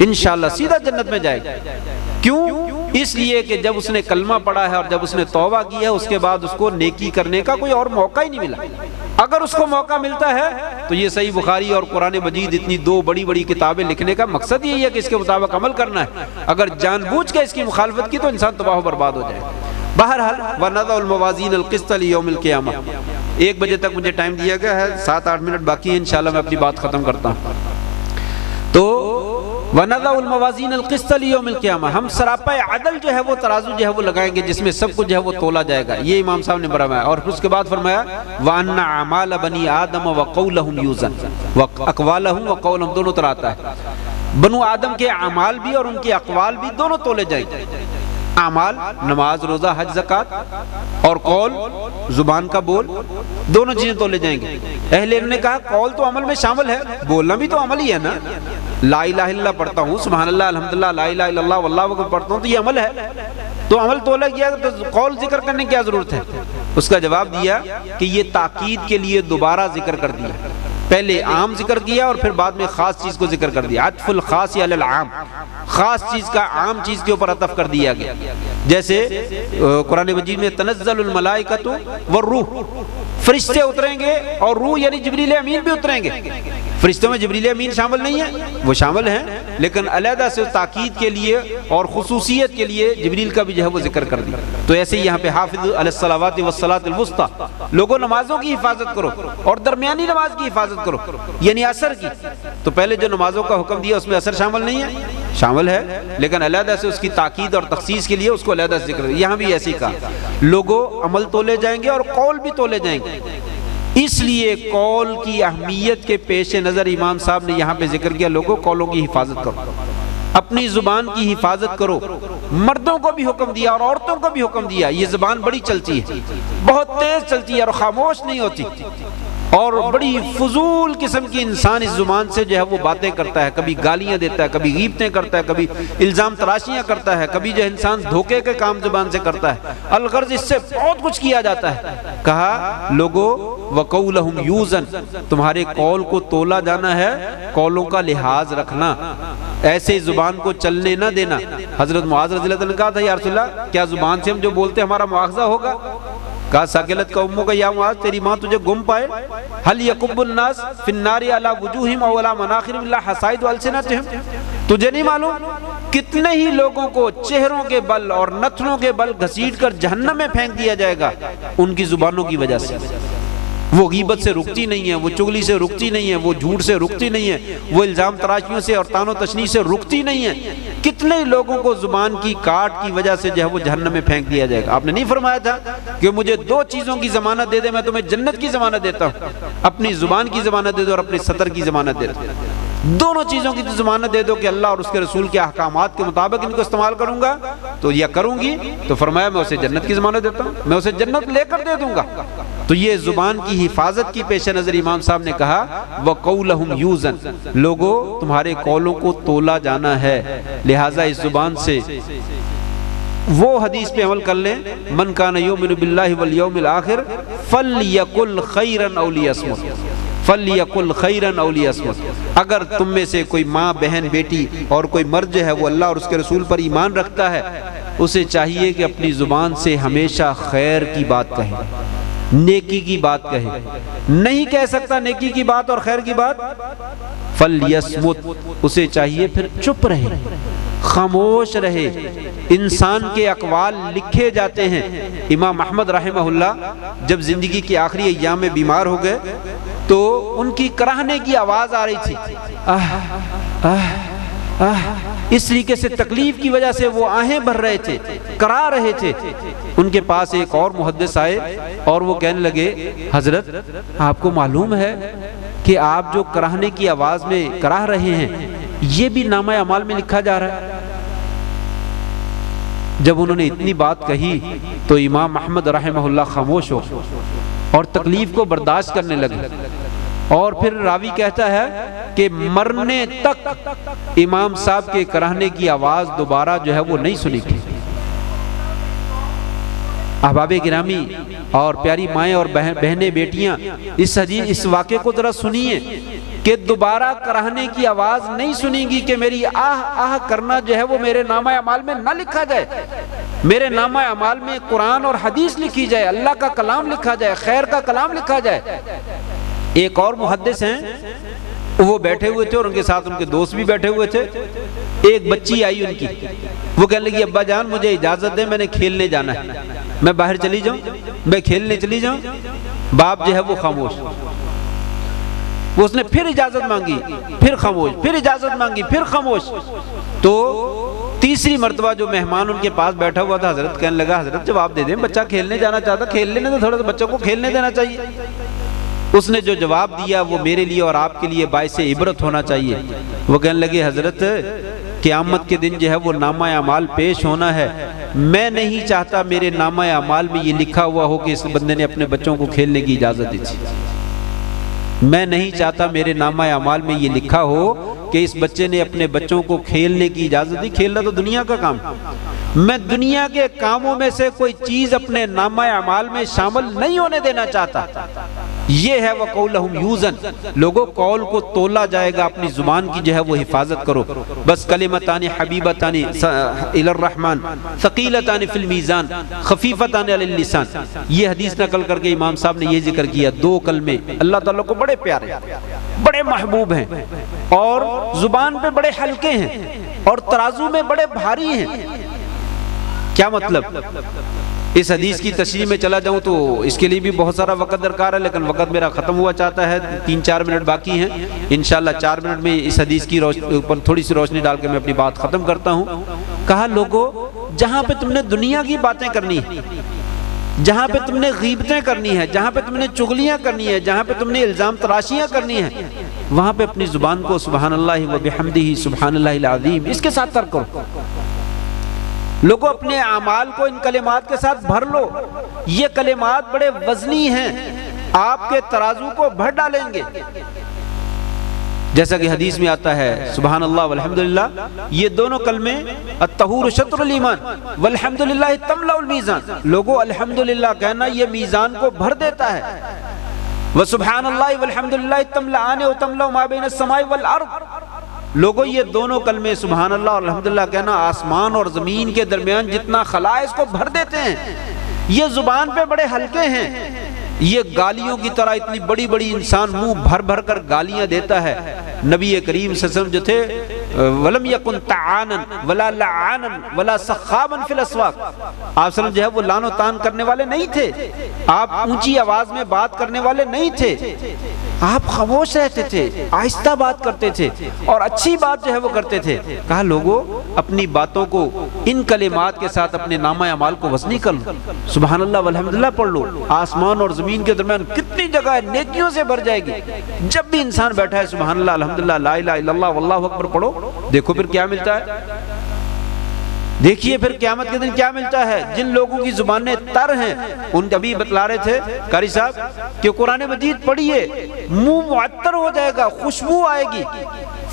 انشاءاللہ سیدھا جنت میں جائے گا۔ کیوں؟ اس لیے کہ جب اس نے کلمہ پڑھا ہے اور جب اس نے توبہ کی ہے، اس کے بعد اس کو نیکی کرنے کا کوئی اور موقع ہی نہیں ملا۔ اگر اس کو موقع ملتا ہے تو یہ صحیح بخاری اور قرآن مجید، اتنی دو بڑی بڑی کتابیں لکھنے کا مقصد یہی ہے کہ اس کے مطابق عمل کرنا ہے۔ اگر جان بوجھ کے اس کی مخالفت کی تو انسان تباہ و برباد ہو جائے۔ بہرحال وَنَضَعُ الْمَوَازِينَ الْقِسْطَ لِيَوْمِ الْقِيَامَةِ، 1 بجے تک مجھے ٹائم دیا گیا ہے، 7-8 منٹ باقی ہے، انشاءاللہ میں اپنی بات ختم کرتا ہوں۔ تو وَنَضَعُ الْمَوَازِينَ الْقِسْطَ لِيَوْمِ الْقِيَامَةِ، ہم سراپا عدل جو ہے وہ ترازو جو ہے وہ لگائیں گے جس میں سب کچھ جو ہے وہ تولا جائے گا۔ یہ امام صاحب نے فرمایا، اور پھر اس کے بعد فرمایا وَأَنَّ أَعْمَالَ بَنِي آدَمَ وَقَوْلَهُمْ يُوزَنُ، وَأَقْوَالَهُمْ وَقَوْلَهُمْ دونوں طرح آتا ہے۔ بنو آدم کے اعمال بھی اور ان کے اقوال بھی دونوں تولے جائیں گے۔ اعمال، نماز، روزہ، حج، زکوٰۃ، اور قول، زبان کا بول، دونوں چیزیں تولے جائیں گے۔ اہل علم نے کہا قول تو عمل میں شامل ہے، بولنا بھی تو عمل ہی ہے نا۔ لا الہ الا اللہ پڑھتا ہوں، سبحان اللہ، الحمدللہ، لا الہ الا اللہ، واللہ اکبر پڑھتا ہوں، تو یہ عمل ہے۔ تو عمل تولا گیا تو قول ذکر کرنے کی کیا ضرورت ہے؟ اس کا جواب دیا کہ یہ تاکید کے لیے دوبارہ ذکر کر دیا، پہلے عام ذکر کیا اور پھر بعد میں خاص چیز کو ذکر کر دیا۔ عطف الخاص علی العام، خاص چیز کا عام چیز کے اوپر عطف کر دیا گیا۔ جیسے قرآن مجید میں تنزل الملائکۃ والروح، فرشتے اتریں گے اور روح یعنی جبریل امین بھی اتریں گے۔ فرشتوں میں جبریل امین شامل نہیں ہے، وہ شامل ہیں، لیکن علیحدہ سے تاکید کے لیے اور خصوصیت کے لیے جبریل کا بھی جو ہے وہ ذکر کر دیا۔ تو ایسے ہی یہاں پہ حافظ علی الصلوات والصلاۃ الوسطیٰ، لوگوں نمازوں کی حفاظت کرو اور درمیانی نماز کی حفاظت کرو، یعنی عصر کی۔ تو پہلے جو نمازوں کا حکم دیا اس میں عصر شامل نہیں ہے، شامل ہے، لیکن علیحدہ سے اس کی تاکید اور تخصیص کے لیے اس کو علیحدہ سے ذکر۔ یہاں بھی ایسے ہی کہا، لوگوں عمل تولے جائیں گے اور قول بھی تولے جائیں گے۔ اس لیے قول کی اہمیت کے پیش نظر امام صاحب نے یہاں پہ ذکر کیا، لوگوں قولوں کی حفاظت کرو، اپنی زبان کی حفاظت کرو۔ مردوں کو بھی حکم دیا اور عورتوں کو بھی حکم دیا۔ یہ زبان بڑی چلتی ہے، بہت تیز چلتی ہے اور خاموش نہیں ہوتی، اور بڑی فضول قسم کی انسان اس زبان سے جو ہے وہ باتیں کرتا ہے، کبھی گالیاں دیتا ہے، کبھی غیبتیں کرتا ہے، کبھی الزام تراشیاں کرتا ہے، کبھی جو انسان دھوکے کے کام زبان سے کرتا ہے۔ الغرض اس سے بہت کچھ کیا جاتا ہے۔ کہا لوگوں وَقَوْلَهُمْ يُوزَنُ، تمہارے قول کو تولا جانا ہے، قولوں کا لحاظ رکھنا، ایسے زبان کو چلنے نہ دینا۔ حضرت معاذ رضی اللہ عنہ نے کہا تھا یا رسول اللہ کیا زبان سے ہم جو بولتے ہمارا مواخذہ ہوگا؟ کہا ثقلت کا امو کا یا معاذ تیری ماں تجھے گم پائے؟ حل یکب الناس فی النار علی وجوہہم او علی مناخرہم الا حصائد السنتہم، تجھے نہیں معلوم کتنے ہی لوگوں کو چہروں کے بل اور نتنوں کے بل گھسیٹ کر جہنم میں پھینک دیا جائے گا ان کی زبانوں کی وجہ سے؟ وہ غیبت سے رکتی نہیں ہے، وہ چغلی سے رکتی نہیں ہے، وہ جھوٹ سے رکتی نہیں ہے، وہ الزام تراشیوں سے اور طعن و تشنیع سے رکتی نہیں ہے۔ کتنے لوگوں کو زبان کی کاٹ کی وجہ سے جو ہے وہ جہنم میں پھینک دیا جائے گا۔ آپ نے نہیں فرمایا تھا کہ مجھے دو چیزوں کی ضمانت دے دے میں تمہیں جنت کی ضمانت دیتا ہوں؟ اپنی زبان کی ضمانت دے دو اور اپنی سطر کی ضمانت دے دو، دونوں چیزوں کی ضمانت دے دو کہ اللہ اور اس کے رسول کے احکامات کے مطابق ان کو استعمال کروں گا تو یا کروں گی، تو فرمایا میں اسے جنت کی ضمانت دیتا ہوں، میں اسے جنت لے کر دے دوں گا۔ تو یہ زبان کی حفاظت کی پیش نظر امام صاحب نے کہا وَقَوْلَهُمْ يُوزَن، لوگوں تمہارے قولوں کو تولا جانا ہے، لہٰذا اس زبان سے وہ حدیث پہ عمل کر لیں من کان یؤمن باللہ والیوم الآخر فلیقل خیرا او لیصمت، فلیقل خیرا او لیصمت۔ اگر تم میں سے کوئی ماں بہن بیٹی اور کوئی مرد جو ہے وہ اللہ اور اس کے رسول پر ایمان رکھتا ہے، اسے چاہیے کہ اپنی زبان سے ہمیشہ خیر کی بات کہے، نیکی کی بات کہے۔ نہیں کہہ سکتا نیکی کی بات اور خیر کی بات، فلیصمت، اسے چاہیے پھر چپ رہے، خاموش رہے۔ انسان کے اقوال لکھے جاتے ہیں۔ امام احمد رحمہ اللہ جب زندگی کے آخری ایام میں بیمار ہو گئے تو ان کی کراہنے کی آواز آ رہی تھی، اس طریقے سے تکلیف کی وجہ سے وہ آہیں بھر رہے تھے، کرا رہے تھے۔ ان کے پاس ایک اور محدث آئے اور وہ کہنے لگے حضرت آپ کو معلوم ہے کہ آپ جو کراہنے کی آواز میں کراہ رہے ہیں یہ بھی نامہ اعمال میں لکھا جا رہا ہے۔ جب انہوں نے اتنی بات کہی تو امام احمد رحمہ اللہ خاموش ہو اور تکلیف کو برداشت کرنے لگے، اور پھر راوی کہتا ہے کہ مرنے تک امام صاحب کے کراہنے کی آواز دوبارہ جو ہے وہ نہیں سنی تھی۔ احباب گرامی اور پیاری مائیں اور بہنیں بیٹیاں، اس واقعے کو ذرا سنیے کہ دوبارہ کراہنے کی آواز نہیں سنیں گی کہ میری آہ آہ کرنا جو ہے وہ میرے نامہ اعمال میں نہ لکھا جائے، میرے نامہ اعمال میں قرآن اور حدیث لکھی جائے، اللہ کا کلام لکھا جائے، خیر کا کلام لکھا جائے۔ ایک اور محدث ہیں، وہ بیٹھے ہوئے تھے اور ان کے ساتھ ان کے دوست بھی بیٹھے ہوئے تھے۔ ایک بچی آئی ان کی، وہ کہنے لگی ابا جان مجھے اجازت دیں، میں نے کھیلنے جانا ہے، میں باہر چلی جاؤں، میں کھیلنے چلی جاؤں۔ باپ جو ہے وہ خاموش، اس نے پھر اجازت مانگی، پھر خاموش، پھر اجازت مانگی، پھر خاموش۔ تو تیسری مرتبہ جو مہمان ان کے پاس بیٹھا ہوا تھا حضرت کہنے لگا حضرت جواب دے دیں، بچہ کھیلنے جانا چاہتا، کھیل لینے تو تھوڑا سا بچوں کو کھیلنے دینا چاہیے۔ اس نے جو جواب دیا وہ میرے لیے اور آپ کے لیے باعث عبرت ہونا چاہیے۔ وہ کہنے لگے حضرت قیامت کے دن جو ہے وہ نامہ اعمال پیش ہونا ہے، میں نہیں چاہتا میرے نامہ اعمال میں یہ لکھا ہوا ہو کہ اس بندے نے اپنے بچوں کو کھیلنے کی اجازت دی تھی۔ میں نہیں چاہتا میرے نامہ اعمال میں یہ لکھا ہو کہ اس بچے نے اپنے بچوں کو کھیلنے کی اجازت دی۔ کھیلنا تو دنیا کا کام، میں دنیا کے کاموں میں سے کوئی چیز اپنے نامہ اعمال میں شامل نہیں ہونے دینا چاہتا۔ یہ ہے وَقَوْلَهُمْ يُوزَن، لوگوں قول کو تولا جائے گا، اپنی زبان کی جو ہے وہ حفاظت کرو۔ بس کلمتان حبیبتان الی الرحمن ثقیلتان فی المیزان خفیفتان علی اللسان، یہ حدیث نقل کر کے امام صاحب نے یہ ذکر کیا، دو کلمے اللہ تعالیٰ کو بڑے پیارے، بڑے محبوب ہیں اور زبان پہ بڑے ہلکے ہیں اور ترازو میں بڑے بھاری ہیں۔ کیا مطلب؟ اس حدیث کی تشریح میں چلا جاؤں تو اس کے لیے بھی بہت سارا وقت درکار ہے، لیکن وقت میرا ختم ہوا چاہتا ہے، 3-4 منٹ باقی ہیں، انشاءاللہ 4 منٹ میں اس حدیث کی اوپر تھوڑی سی روشنی ڈال کے میں اپنی بات ختم کرتا ہوں۔ کہا لوگو جہاں پہ تم نے دنیا کی باتیں کرنی ہے، جہاں پہ تم نے غیبتیں کرنی ہے، جہاں پہ تم نے چغلیاں کرنی ہے، جہاں پہ تم نے الزام تراشیاں کرنی ہیں، وہاں پہ اپنی زبان کو سبحان اللہ و بحمدہ سبحان اللہ العظیم اس کے ساتھ ترک کرو۔ لوگوں اپنے اعمال کو ان کلمات کے ساتھ بھر لو، یہ کلمات بڑے وزنی ہیں، آپ کے ترازو کو بھر ڈالیں گے۔ جیسا کہ حدیث میں آتا ہے سبحان اللہ والحمدللہ، یہ دونوں کلمے الطہور شطر الایمان والحمدللہ تملأ المیزان، لوگوں الحمدللہ کہنا یہ میزان کو بھر دیتا ہے۔ وسبحان اللہ والحمدللہ تملأان و تملأ ما بین السماء والارض، لوگوں یہ دونوں کلمے سبحان اللہ اور الحمدللہ کہنا آسمان اور زمین کے درمیان جتنا خلا ہے اس کو بھر دیتے ہیں۔ یہ زبان پہ بڑے ہلکے ہیں، یہ گالیوں کی طرح اتنی بڑی بڑی انسان منہ بھر بھر کر گالیاں دیتا ہے۔ نبی کریم صلی اللہ علیہ وسلم جو تھے وَلَمْ يَكُنْ تَعَانًا وَلَا لَعَانًا وَلَا سَخَّابًا فِي الْأَسْوَاقِ، آپ صلی اللہ علیہ وسلم جو ہے وہ لعن و طعن کرنے والے نہیں تھے، آپ اونچی آواز میں بات کرنے والے نہیں تھے، آپ خاموش رہتے تھے، آہستہ بات کرتے تھے اور اچھی بات جو ہے وہ کرتے تھے۔ کہا لوگوں اپنی باتوں کو ان کلمات کے ساتھ اپنے نامہ اعمال کو وزنی کر لو، سبحان اللہ والحمدللہ پڑھ لو، آسمان اور زمین کے درمیان کتنی جگہ ہے نیکیوں سے بھر جائے گی۔ جب بھی انسان بیٹھا ہے سبحان اللہ الحمدللہ لا الہ الا اللہ واللہ اکبر پڑھو، دیکھو پھر کیا ملتا ہے، دیکھیے پھر قیامت کے دن کیا ملتا ہے۔ جن لوگوں کی زبانیں تر ہیں، ان ابھی بتلا رہے تھے قاری صاحب کہ قرآن مجید پڑھیے منہ معطر ہو جائے گا، خوشبو آئے گی،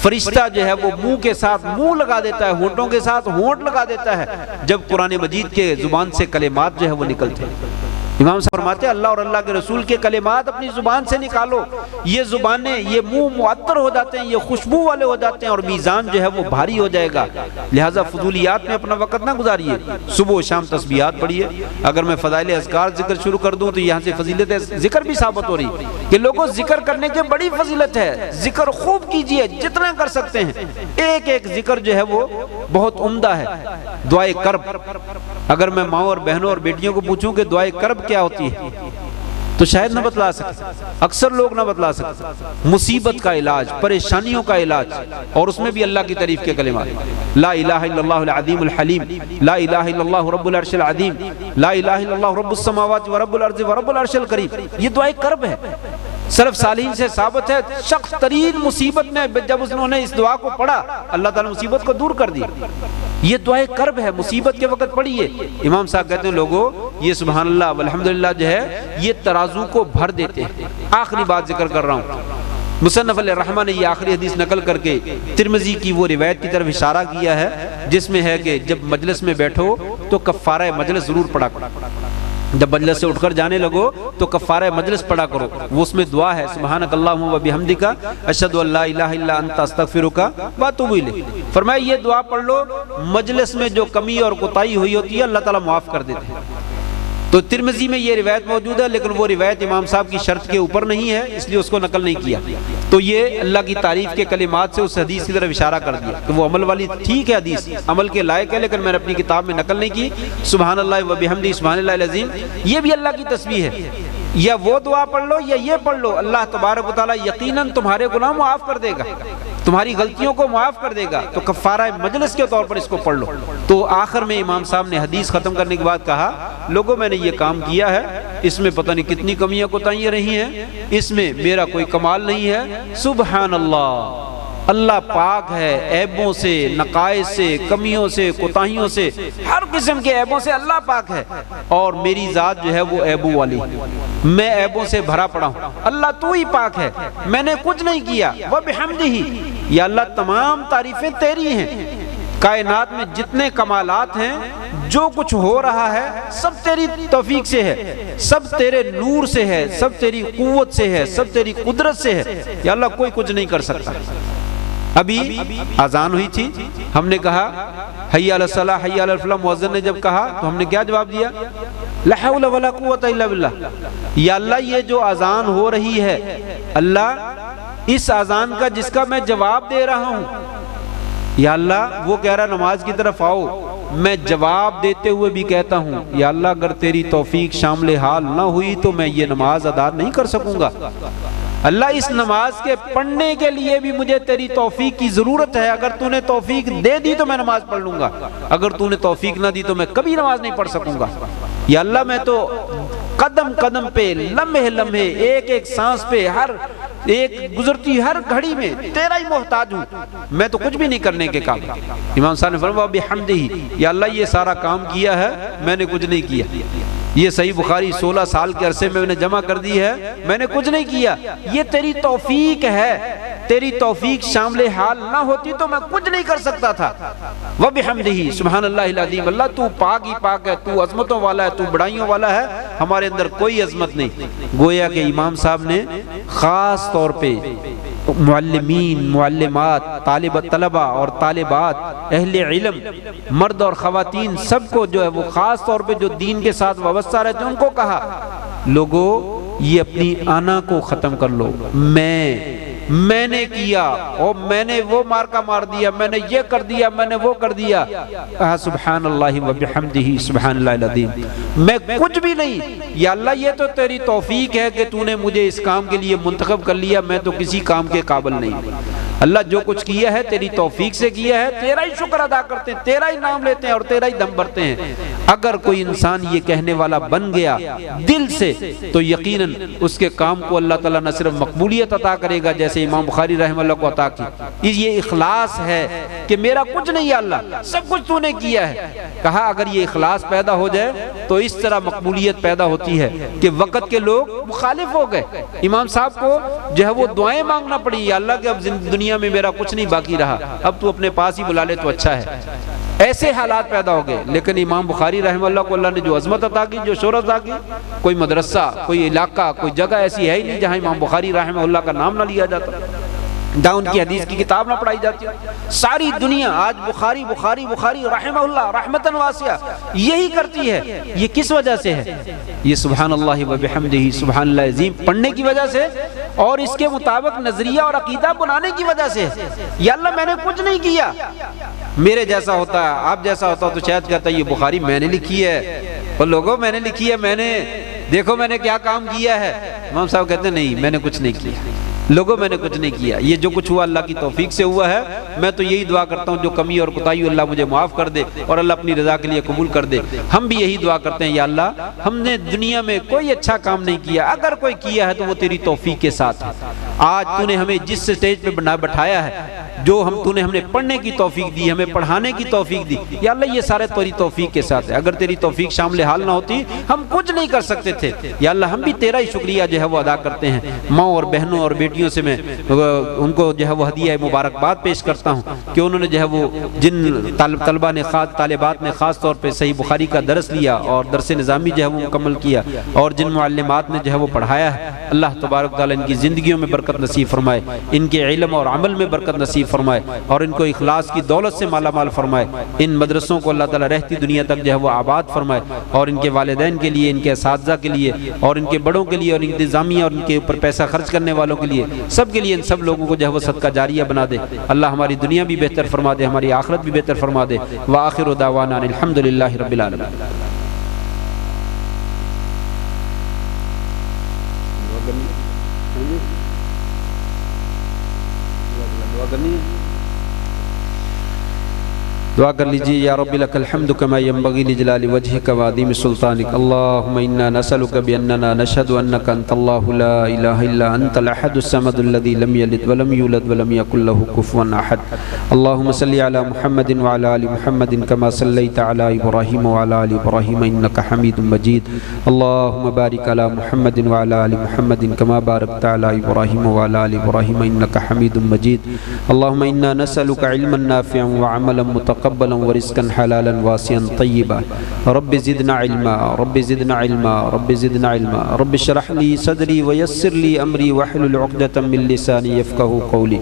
فرشتہ جو ہے وہ منہ کے ساتھ منہ لگا دیتا ہے، ہونٹوں کے ساتھ ہونٹ لگا دیتا ہے جب قرآن مجید کے زبان سے کلمات جو ہے وہ نکلتے ہیں۔ امام صاحب فرماتے ہیں اللہ اور اللہ کے رسول کے کلمات اپنی زبان سے نکالو، یہ زبانیں یہ منہ معطر ہو جاتے ہیں، یہ خوشبو والے ہو جاتے ہیں اور میزان جو ہے وہ بھاری ہو جائے گا۔ لہٰذا فضولیات میں اپنا وقت نہ گزاریے، صبح و شام تسبیحات پڑھیے۔ اگر میں فضائل اذکار ذکر شروع کر دوں تو یہاں سے فضیلت ذکر بھی ثابت ہو رہی کہ لوگوں ذکر کرنے کے بڑی فضیلت ہے، ذکر خوب کیجئے جتنا کر سکتے ہیں، ایک ایک ذکر جو ہے وہ بہت عمدہ ہے۔ دعائے کرب، اگر میں ماں اور بہنوں اور بیٹیوں کو پوچھوں کہ دعائے کرب کیا ہوتی ہے تو شاید نہ بتلا سکتے، اکثر لوگ نہ بتلا سکتے۔ مصیبت کا علاج، پریشانیوں کا علاج، اور اس میں بھی اللہ کی تعریف کے کلمات، لا الہ الا اللہ العظیم الحلیم، لا الہ الا اللہ رب العرش العظیم، لا الہ الا اللہ رب السماوات ورب الارض ورب العرش الکریم، یہ دعائے کرب ہے۔ سلف صالحین سے ثابت ہے سخت ترین مصیبت میں جب انہوں نے اس دعا کو پڑھا اللہ تعالیٰ مصیبت کو دور کر دی۔ یہ دعائے کرب ہے، مصیبت کے وقت پڑھیے۔ امام صاحب کہتے ہیں لوگوں یہ سبحان اللہ والحمدللہ جو ہے یہ ترازو کو بھر دیتے ہیں۔ آخری بات ذکر کر رہا ہوں، مصنف الرحمہ نے یہ آخری حدیث نقل کر کے ترمذی کی وہ روایت کی طرف اشارہ کیا ہے جس میں ہے کہ جب مجلس میں بیٹھو تو کفارہ مجلس ضرور پڑھا کرو، جب مجلس سے اٹھ کر جانے لگو تو کفارہ مجلس پڑھا کرو، وہ اس میں دعا ہے سبحانک اللہم و بحمدک اشہد ان لا الہ الا انت استغفرک و اتوب الیک۔ فرمایا یہ دعا پڑھ لو، مجلس میں جو کمی اور کوتاہی ہوئی ہوتی ہے اللہ تعالیٰ معاف کر دیتے ہیں۔ تو ترمذی میں یہ روایت موجود ہے لیکن وہ روایت امام صاحب کی شرط کے اوپر نہیں ہے، اس لیے اس کو نقل نہیں کیا۔ تو یہ اللہ کی تعریف کے کلمات سے اس حدیث کی طرف اشارہ کر دیا کہ وہ عمل والی ٹھیک ہے، حدیث عمل کے لائق ہے لیکن میں نے اپنی کتاب میں نقل نہیں کی۔ سبحان اللہ و بحمدہ سبحان اللہ العظیم یہ بھی اللہ کی تسبیح ہے۔ یا وہ دعا پڑھ لو یا یہ پڑھ لو، اللہ تبارک و تعالیٰ یقیناً تمہارے گناہ معاف کر دے گا، تمہاری غلطیوں کو معاف کر دے گا۔ تو کفارہ مجلس کے طور پر اس کو پڑھ لو۔ تو آخر میں امام صاحب نے حدیث ختم کرنے کے بعد کہا لوگوں میں نے یہ کام کیا ہے، اس میں پتہ نہیں کتنی کمیاں کوتاہیاں رہی ہیں، اس میں میرا کوئی کمال نہیں ہے، سبحان اللہ، اللہ پاک ہے عیبوں سے، نقائص سے، کمیوں سے، کوتاہیوں سے، ہر قسم کے عیبوں سے اللہ پاک ہے، اور میری ذات جو ہے وہ عیبوں والی، میں عیبوں سے بھرا پڑا ہوں، اللہ تو ہی پاک ہے، میں نے کچھ نہیں کیا، وَبِحَمْدِهِ، یا اللہ تمام تعریفیں تیری ہیں، کائنات میں جتنے کمالات ہیں، جو کچھ ہو رہا ہے سب تیری توفیق سے ہے، سب تیرے نور سے ہے، سب تیری قوت سے ہے، سب تیری قدرت سے ہے، یا اللہ کوئی کچھ نہیں کر سکتا۔ ابھی اذان ہوئی تھی، ہم نے کہا حی علی الصلاۃ حی علی الفلاح، مؤذن نے جب کہا تو ہم نے کیا جواب دیا؟ لا حول ولا قوت الا باللہ، یا اللہ یہ جو اذان ہو رہی ہے اللہ اس اذان کا جس کا میں جواب دے رہا ہوں، یا اللہ وہ کہہ رہا نماز کی طرف آؤ، میں جواب دیتے ہوئے بھی کہتا ہوں یا اللہ اگر تیری توفیق شامل حال نہ ہوئی تو میں یہ نماز ادا نہیں کر سکوں گا، اللہ اس نماز کے پڑھنے کے لیے بھی مجھے تیری توفیق کی ضرورت ہے، اگر تو نے توفیق دے دی تو میں نماز پڑھ لوں گا، اگر تو نے توفیق نہ دی تو میں کبھی نماز نہیں پڑھ سکوں گا، یا اللہ میں تو قدم قدم پہ، لمحے لمحے، ایک ایک سانس پہ، ہر ایک گزرتی ہر گھڑی میں تیرا ہی محتاج ہوں، میں تو کچھ بھی نہیں کرنے کے کام۔ امام صاحب نے فرمایا بحمدہ، یا اللہ یہ سارا کام کیا ہے میں نے کچھ نہیں کیا، یہ صحیح بخاری 16 سال کے عرصے میں نے جمع کر دی ہے، میں نے کچھ نہیں کیا، یہ تیری توفیق ہے، تیری توفیق شامل حال نہ ہوتی تو میں کچھ نہیں کر سکتا تھا۔ وَبِحَمْدِهِ سبحان اللہ العظیم، اللہ تو پاک ہی پاک ہے، تو عظمتوں والا ہے، تو بڑائیوں والا ہے، ہمارے اندر کوئی عظمت نہیں۔ گویا کہ امام صاحب نے خاص طور پہ معلمین، معلمات، طلبہ اور طالبات، اہل علم، مرد اور خواتین، سب کو جو ہے وہ خاص طور پہ جو دین کے ساتھ وابستہ رہتے ہیں ان کو کہا لوگو یہ اپنی آنا کو ختم کر لو، میں نے کیا اور میں نے وہ مارکا مار دیا، میں نے یہ کر دیا، میں نے وہ کر دیا، سبحان اللہ و بحمدہ سبحان اللہ العظیم، میں کچھ بھی نہیں، یا اللہ یہ تو تیری توفیق ہے کہ تو نے مجھے اس کام کے لیے منتخب کر لیا، میں تو کسی کام کے قابل نہیں، اللہ جو کچھ کیا ہے تیری توفیق سے کیا ہے، تیرا ہی شکر ادا کرتے ہیں، تیرا ہی نام لیتے ہیں اور تیرا ہی دم بھرتے ہیں۔ اگر کوئی انسان یہ کہنے والا بن گیا دل سے تو یقیناً اس کے کام کو اللہ تعالیٰ نہ صرف مقبولیت عطا کرے گا جیسے امام بخاری رحمہ اللہ کو عطا کی، یہ اخلاص ہے کہ میرا کچھ نہیں یا اللہ سب کچھ تو نے کیا ہے۔ کہا اگر یہ اخلاص پیدا ہو جائے تو اس طرح مقبولیت پیدا ہوتی ہے کہ وقت کے لوگ مخالف ہو گئے، امام صاحب کو جو ہے وہ دعائیں مانگنا پڑی، یا اللہ کہ اب دنیا میں میرا کچھ نہیں باقی رہا، اب تو اپنے پاس ہی بلا لے تو اچھا ہے، ایسے حالات پیدا ہو گئے۔ لیکن امام بخاری رحمہ اللہ کو اللہ نے جو عظمت عطا کی، جو شہرت عطا کی، کوئی مدرسہ، کوئی علاقہ، کوئی جگہ ایسی ہے ہی نہیں جہاں امام بخاری رحمہ اللہ کا نام نہ لیا جاتا، جہاں ان کی حدیث کی کتاب نہ پڑھائی جاتی۔ ساری دنیا آج بخاری بخاری بخاری رحمہ اللہ رحمتاً واسعہ یہی کرتی ہے، یہ کس وجہ سے ہے؟ یہ سبحان اللہ و بحمدہ سبحان اللہ العظیم پڑھنے کی وجہ سے اور اس کے مطابق نظریہ اور عقیدہ بنانے کی وجہ سے۔ یا اللہ میں نے کچھ نہیں کیا، میرے جیسا ہوتا ہے، آپ جیسا ہوتا تو شاید کہتا ہے یہ بخاری میں نے لکھی ہے، اور لوگوں میں نے لکھی ہے، میں نے دیکھو میں نے کیا کام کیا ہے۔ امام صاحب کہتے ہیں نہیں میں نے کچھ نہیں کیا، لوگوں میں نے کچھ نہیں کیا، یہ جو کچھ ہوا اللہ کی توفیق سے ہوا ہے، میں تو یہی دعا کرتا ہوں جو کمی اور کوتاہی اللہ مجھے معاف کر دے اور اللہ اپنی رضا کے لیے قبول کر دے۔ ہم بھی یہی دعا کرتے ہیں یا اللہ ہم نے دنیا میں کوئی اچھا کام نہیں کیا، اگر کوئی کیا ہے تو وہ تیری توفیق کے ساتھ ہے۔ آج تو نے ہمیں جس سٹیج پہ بٹھایا ہے، جو تو نے ہمیں پڑھنے کی توفیق دی، ہمیں پڑھانے کی توفیق دی، یا اللہ یہ سارے تیری توفیق کے ساتھ ہے، اگر تیری توفیق شامل حال نہ ہوتی ہم کچھ نہیں کر سکتے تھے۔ یا اللہ ہم بھی تیرا ہی شکریہ جو ہے وہ ادا کرتے ہیں۔ ماں اور بہنوں اور بیٹیوں سے میں ان کو جو ہے وہ ہدیہ مبارکباد پیش کرتا ہوں کہ انہوں نے جو ہے وہ جن طلبہ نے طالبات نے خاص طور پہ صحیح بخاری کا درس لیا اور درس نظامی جو ہے وہ مکمل کیا، اور جن معلمات نے جو ہے وہ پڑھایا ہے، اللہ تبارک تعالیٰ ان کی زندگیوں میں برکت نصیب فرمائے، ان کے علم اور عمل میں برکت نصیب فرمائے اور ان کو اخلاص کی دولت سے مالا مال فرمائے۔ ان مدرسوں کو اللہ تعالیٰ رہتی دنیا تک جو ہے وہ آباد فرمائے، اور ان کے والدین کے لیے، ان کے اساتذہ کے لیے اور ان کے بڑوں کے لیے اور انتظامیہ اور ان کے اوپر پیسہ خرچ کرنے والوں کے لیے، سب کے لیے ان سب لوگوں کو جو ہے وہ صدقہ جاریہ بنا دے۔ اللہ ہماری دنیا بھی بہتر فرما دے، ہماری آخرت بھی بہتر فرما دے۔ وآخر دعوانا الحمدللہ رب العالمین۔ دعا کر لیجیے۔ یا رب لک الحمد کما ینبغی لجلال وجہک وعظیم سلطانک، اللہم انا نسألک باننا نشہد انک انت اللہ لا الہ الا انت الاحد الصمد الذی لم یلد ولم یولد ولم یکن لہ کفوا احد۔ اللہم صلی علی محمد وعلی آل محمد کما صلیت علی ابراہیم وعلی آل ابراہیم انک حمید مجید۔ اللہم بارک علی محمد وعلی آل محمد کما بارکت علی ابراہیم وعلی آل ابراہیم انک حمید مجید۔ اللہم انا نسألک علما نافعا وعملا متقبلا ورزقا حلالا واسعا طیبا۔ رب زدنا علما، رب زدنا علما، رب زدنا علما، رب اشرح لی صدری ویسر لی امری واحلل عقدۃ من لسانی یفقهوا قولی۔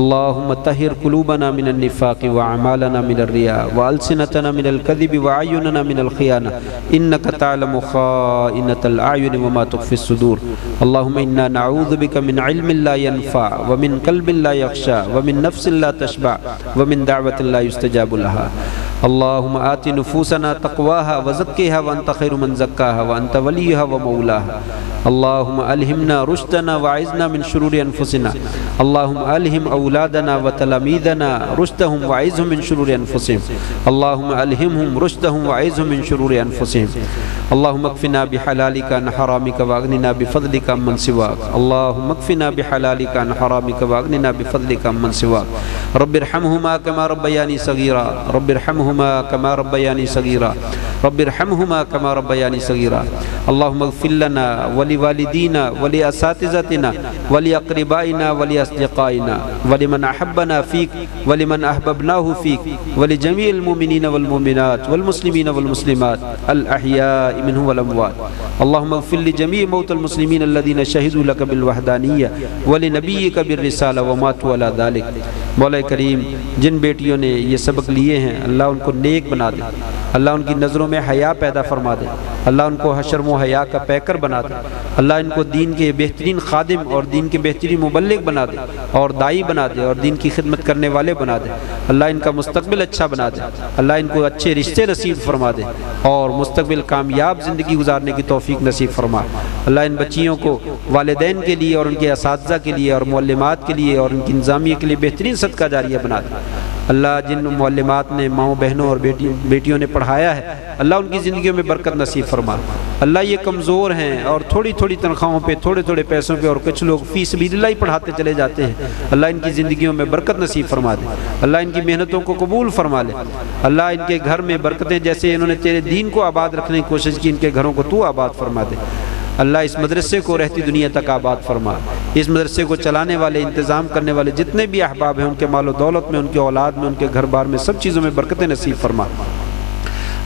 اللہم طہر قلوبنا من النفاق واعمالنا من الرياء والسنتنا من الكذب واعیننا من الخیانہ انک تعلم خائنۃ الاعین وما تخفی الصدور۔ اللہم انا نعوذ بک من علم لا ينفع ومن قلب لا يخشع ومن نفس لا تشبع ومن دعوة لا يستجاب لها۔ اللہم آت نفوسنا تقواها وزکها وانت خیر من زکاها وانت ولیها ومولاها۔ اللہم الہمنا رشدنا وعزنا من شرور انفسنا۔ اللہم الہم اولادنا وتلاميذنا رشدهم وعزهم من شرور انفسهم۔ اللہم الہمهم رشدهم وعزهم من شرور انفسهم۔ اللہم اکفنا بحلالک عن حرامک واغننا بفضلک عمن سواک۔ اللہم اکفنا بحلالک عن حرامک واغننا بفضلک عمن سواک۔ رب ارحمهما كما ربياني صغيرا، رب ارحمهما ارحمهما كما ربياني صغيرا رب ارحمهما كما ربياني صغيرا اللهم اغفر لنا ولوالدينا ولأساتذتنا ولأقربائنا ولأصدقائنا ولمن أحبنا فيك ولمن أحببناه فيك ولجميع المؤمنين والمؤمنات والمسلمين والمسلمات الأحياء منهم والأموات اللهم اغفر لجميع موتى المسلمين الذين شهدوا لك بالوحدانية ولنبيك بالرسالة وماتوا على ذلك. مولا کریم جن بیٹیوں نے یہ سبق لیے ہیں اللہ ان کو نیک بنا دے, اللہ ان کی نظروں میں حیا پیدا فرما دے, اللہ ان کو حشر و حیا کا پیکر بنا دے, اللہ ان کو دین کے بہترین خادم اور دین کے بہترین مبلغ بنا دے اور دائی بنا دے اور دین کی خدمت کرنے والے بنا دے, اللہ ان کا مستقبل اچھا بنا دے, اللہ ان کو اچھے رشتے نصیب فرما دے اور مستقبل کامیاب زندگی گزارنے کی توفیق نصیب فرما. اللہ ان بچیوں کو والدین کے لیے اور ان کے اساتذہ کے لیے اور معلمات کے لیے اور ان کی انتظامیہ کے لیے بہترین صدقہ جاریہ بنا دے. اللہ جن معلمات نے ماؤں بہنوں اور بیٹیوں نے پڑھایا ہے اللہ ان کی زندگیوں میں برکت نصیب فرما. اللہ یہ کمزور ہیں اور تھوڑی تھوڑی تنخواہوں پہ تھوڑے تھوڑے پیسوں پہ اور کچھ لوگ فی سبیل اللہ ہی پڑھاتے چلے جاتے ہیں, اللہ ان کی زندگیوں میں برکت نصیب فرما دے, اللہ ان کی محنتوں کو قبول فرما لے, اللہ ان کے گھر میں برکتیں جیسے انہوں نے تیرے دین کو آباد رکھنے کی کوشش کی ان کے گھروں کو تو آباد فرما دے. اللہ اس مدرسے کو رہتی دنیا تک آباد فرما. اس مدرسے کو چلانے والے انتظام کرنے والے جتنے بھی احباب ہیں ان کے مال و دولت میں ان کے اولاد میں ان کے گھر بار میں سب چیزوں میں برکتیں نصیب فرما.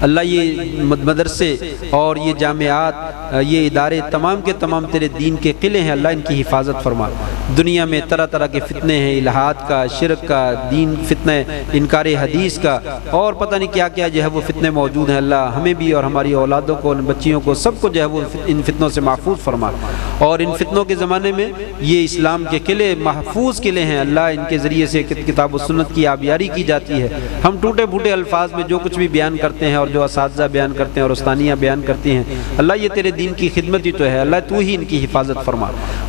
اللہ یہ مدرسے اور یہ جامعات یہ ادارے تمام کے تمام تیرے دین کے قلعے ہیں, اللہ ان کی حفاظت فرما. دنیا میں طرح طرح کے فتنے ہیں, الہاد کا, شرک کا, دین فتنہ, انکار حدیث کا اور پتہ نہیں کیا کیا جو ہے وہ فتنے موجود ہیں. اللہ ہمیں بھی اور ہماری اولادوں کو ان بچیوں کو سب کو جو ہے وہ ان فتنوں سے محفوظ فرما. اور ان فتنوں کے زمانے میں یہ اسلام کے قلعے محفوظ قلعے ہیں, اللہ ان کے ذریعے سے کتاب و سنت کی آبیاری کی جاتی ہے. ہم ٹوٹے پھوٹے الفاظ میں جو کچھ بھی بیان کرتے ہیں اور جو اساتذہ بیان کرتے ہیں اور استانیہ بیان کرتی ہیں اللہ یہ تیرے دین کی خدمت ہی تو ہے. اللہ تو ہی ان کی حفاظت فرما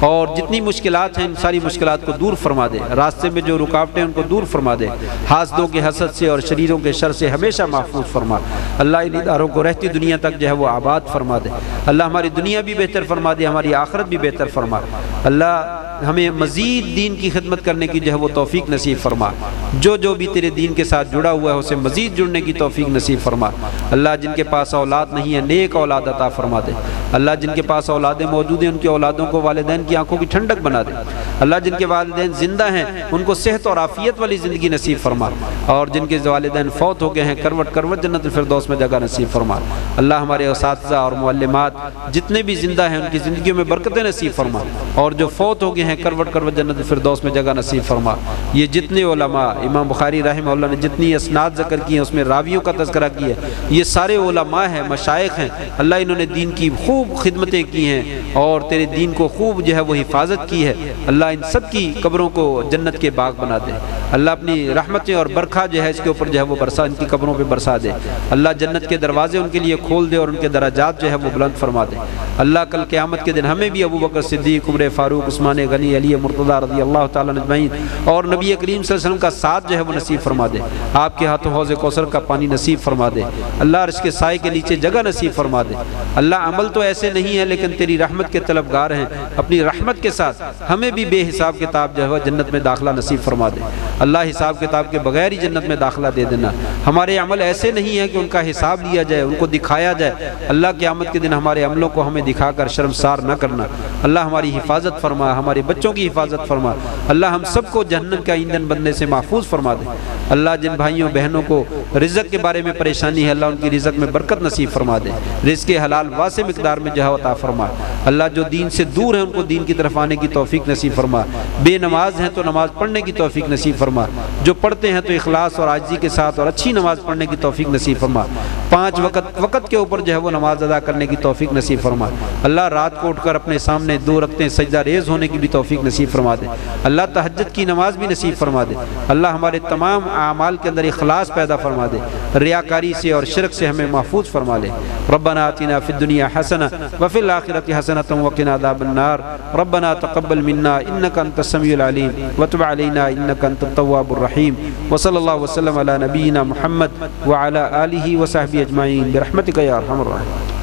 اور جتنی مشکلات ہیں ان ساری مشکلات کو دور فرما دے. راستے میں جو رکاوٹیں ان کو دور فرما دے. حاسدوں کے حسد سے اور شریروں کے شر سے ہمیشہ محفوظ فرما. اللہ ان اداروں کو رہتی دنیا تک جو ہے وہ آباد فرما دے. اللہ ہماری دنیا بھی بہتر فرما دے, ہماری آخرت بھی بہتر فرما. اللہ ہمیں مزید دین کی خدمت کرنے کی جو ہے وہ توفیق نصیب فرما. جو بھی تیرے دین کے ساتھ جڑا ہوا ہے اسے مزید جڑنے کی توفیق نصیب فرما. اللہ جن کے پاس اولاد نہیں ہے نیک اولاد عطا فرما دے. اللہ جن کے پاس اولادیں موجود ہیں ان کی اولادوں کو والدین کی آنکھوں کی ٹھنڈک بنا دے. اللہ جن کے والدین زندہ ہیں ان کو صحت اور عافیت والی زندگی نصیب فرما. اور جن کے والدین فوت ہو گئے ہیں کروٹ کروٹ جنت الفردوس میں جگہ نصیب فرما. اللہ ہمارے اساتذہ اور معلمات جتنے بھی زندہ ہیں ان کی زندگیوں میں برکتیں نصیب فرما اور جو فوت ہو گئے ہیں کروٹ کروٹ جنت الفردوس میں جگہ نصیب فرما. یہ جتنے علماء امام بخاری رحمہ اللہ نے جتنی اسناد ذکر کی ہیں اس میں راویوں کا تذکرہ کیا ہے, یہ سارے علماء ہیں, مشائخ ہیں. اللہ انہوں نے دین کی خوب خدمتیں کی ہیں اور تیرے دین کو خوب جو ہے وہ حفاظت کی ہے. اللہ ان سب کی قبروں کو جنت کے باغ بنا دے. اللہ اپنی رحمتیں اور برکھا جو ہے اس کے اوپر جو ہے وہ برسا, ان کی قبروں پہ برسا دے. اللہ جنت کے دروازے ان کے لیے کھول دے اور ان کے درجات جو ہے وہ بلند فرما دے. اللہ کل قیامت کے دن ہمیں بھی ابو بکر صدیق, عمر فاروق, عثمان غنی, علی مرتضیٰ رضی اللہ تعالیٰ اجمعین اور نبی کریم صلی اللہ علیہ وسلم کا ساتھ جو ہے وہ نصیب فرما دے. آپ کے ہاتھوں حوض کوثر کا پانی نصیب فرما دے. اللہ عرش کے سائے کے نیچے جگہ نصیب فرما دے. اللہ عمل تو ایسے نہیں ہے لیکن تیری رحمت کے طلبگار ہیں, اپنی رحمت کے ساتھ ہمیں بھی بے حساب کتاب جو ہے جنت میں داخلہ نصیب فرما دے. اللہ حساب کتاب کے بغیر ہی جنت میں داخلہ دے دینا. ہمارے عمل ایسے نہیں ہے کہ ان کا حساب لیا جائے, ان کو دکھایا جائے. اللہ قیامت کے دن ہمارے عملوں کو ہمیں دکھا کر شرمسار نہ کرنا. اللہ ہماری حفاظت فرما, ہمارے بچوں کی حفاظت فرما. اللہ ہم سب کو جہنم کا ایندھن بننے سے محفوظ فرما دے. اللہ جن بھائیوں بہنوں کو رزق کے بارے میں پریشانی ہے اللہ ان کی رزق میں برکت نصیب فرما دے. رزق حلال واسع مقدار میں جو ہے عطا فرما. اللہ جو دین سے دور ہیں ان کو دین کی طرف آنے کی توفیق نصیب فرما. بے نماز ہیں تو نماز پڑھنے کی توفیق نصیب فرما. جو پڑھتے ہیں تو اخلاص اور عاجزی کے ساتھ اور اچھی نماز پڑھنے کی توفیق نصیب فرما. 5 وقت کے اوپر جو ہے وہ نماز ادا کرنے کی توفیق نصیب فرما. اللہ رات کو اٹھ کر اپنے سامنے 2 رکعتیں سجدہ ریز ہونے کی بھی توفیق نصیب فرما دے. اللہ تہجد کی نماز بھی نصیب فرما دے. اللہ ہمارے تمام اعمال کے اندر اخلاص پیدا فرما دے. ریاکاری سے اور شرک سے ہمیں محفوظ فرما لے. ربنا آتنا فی الدنیا حسنہ وفی الآخرۃ حسنۃ وقنا عذاب النار. ربنا تقبل منا انک انت السمیع العلیم وتب علینا انک انت التواب الرحیم. وصلی اللہ وسلم علی نبینا محمد وعلی آلہ وصحبہ اجمعین برحمتک یا ارحم الراحمین.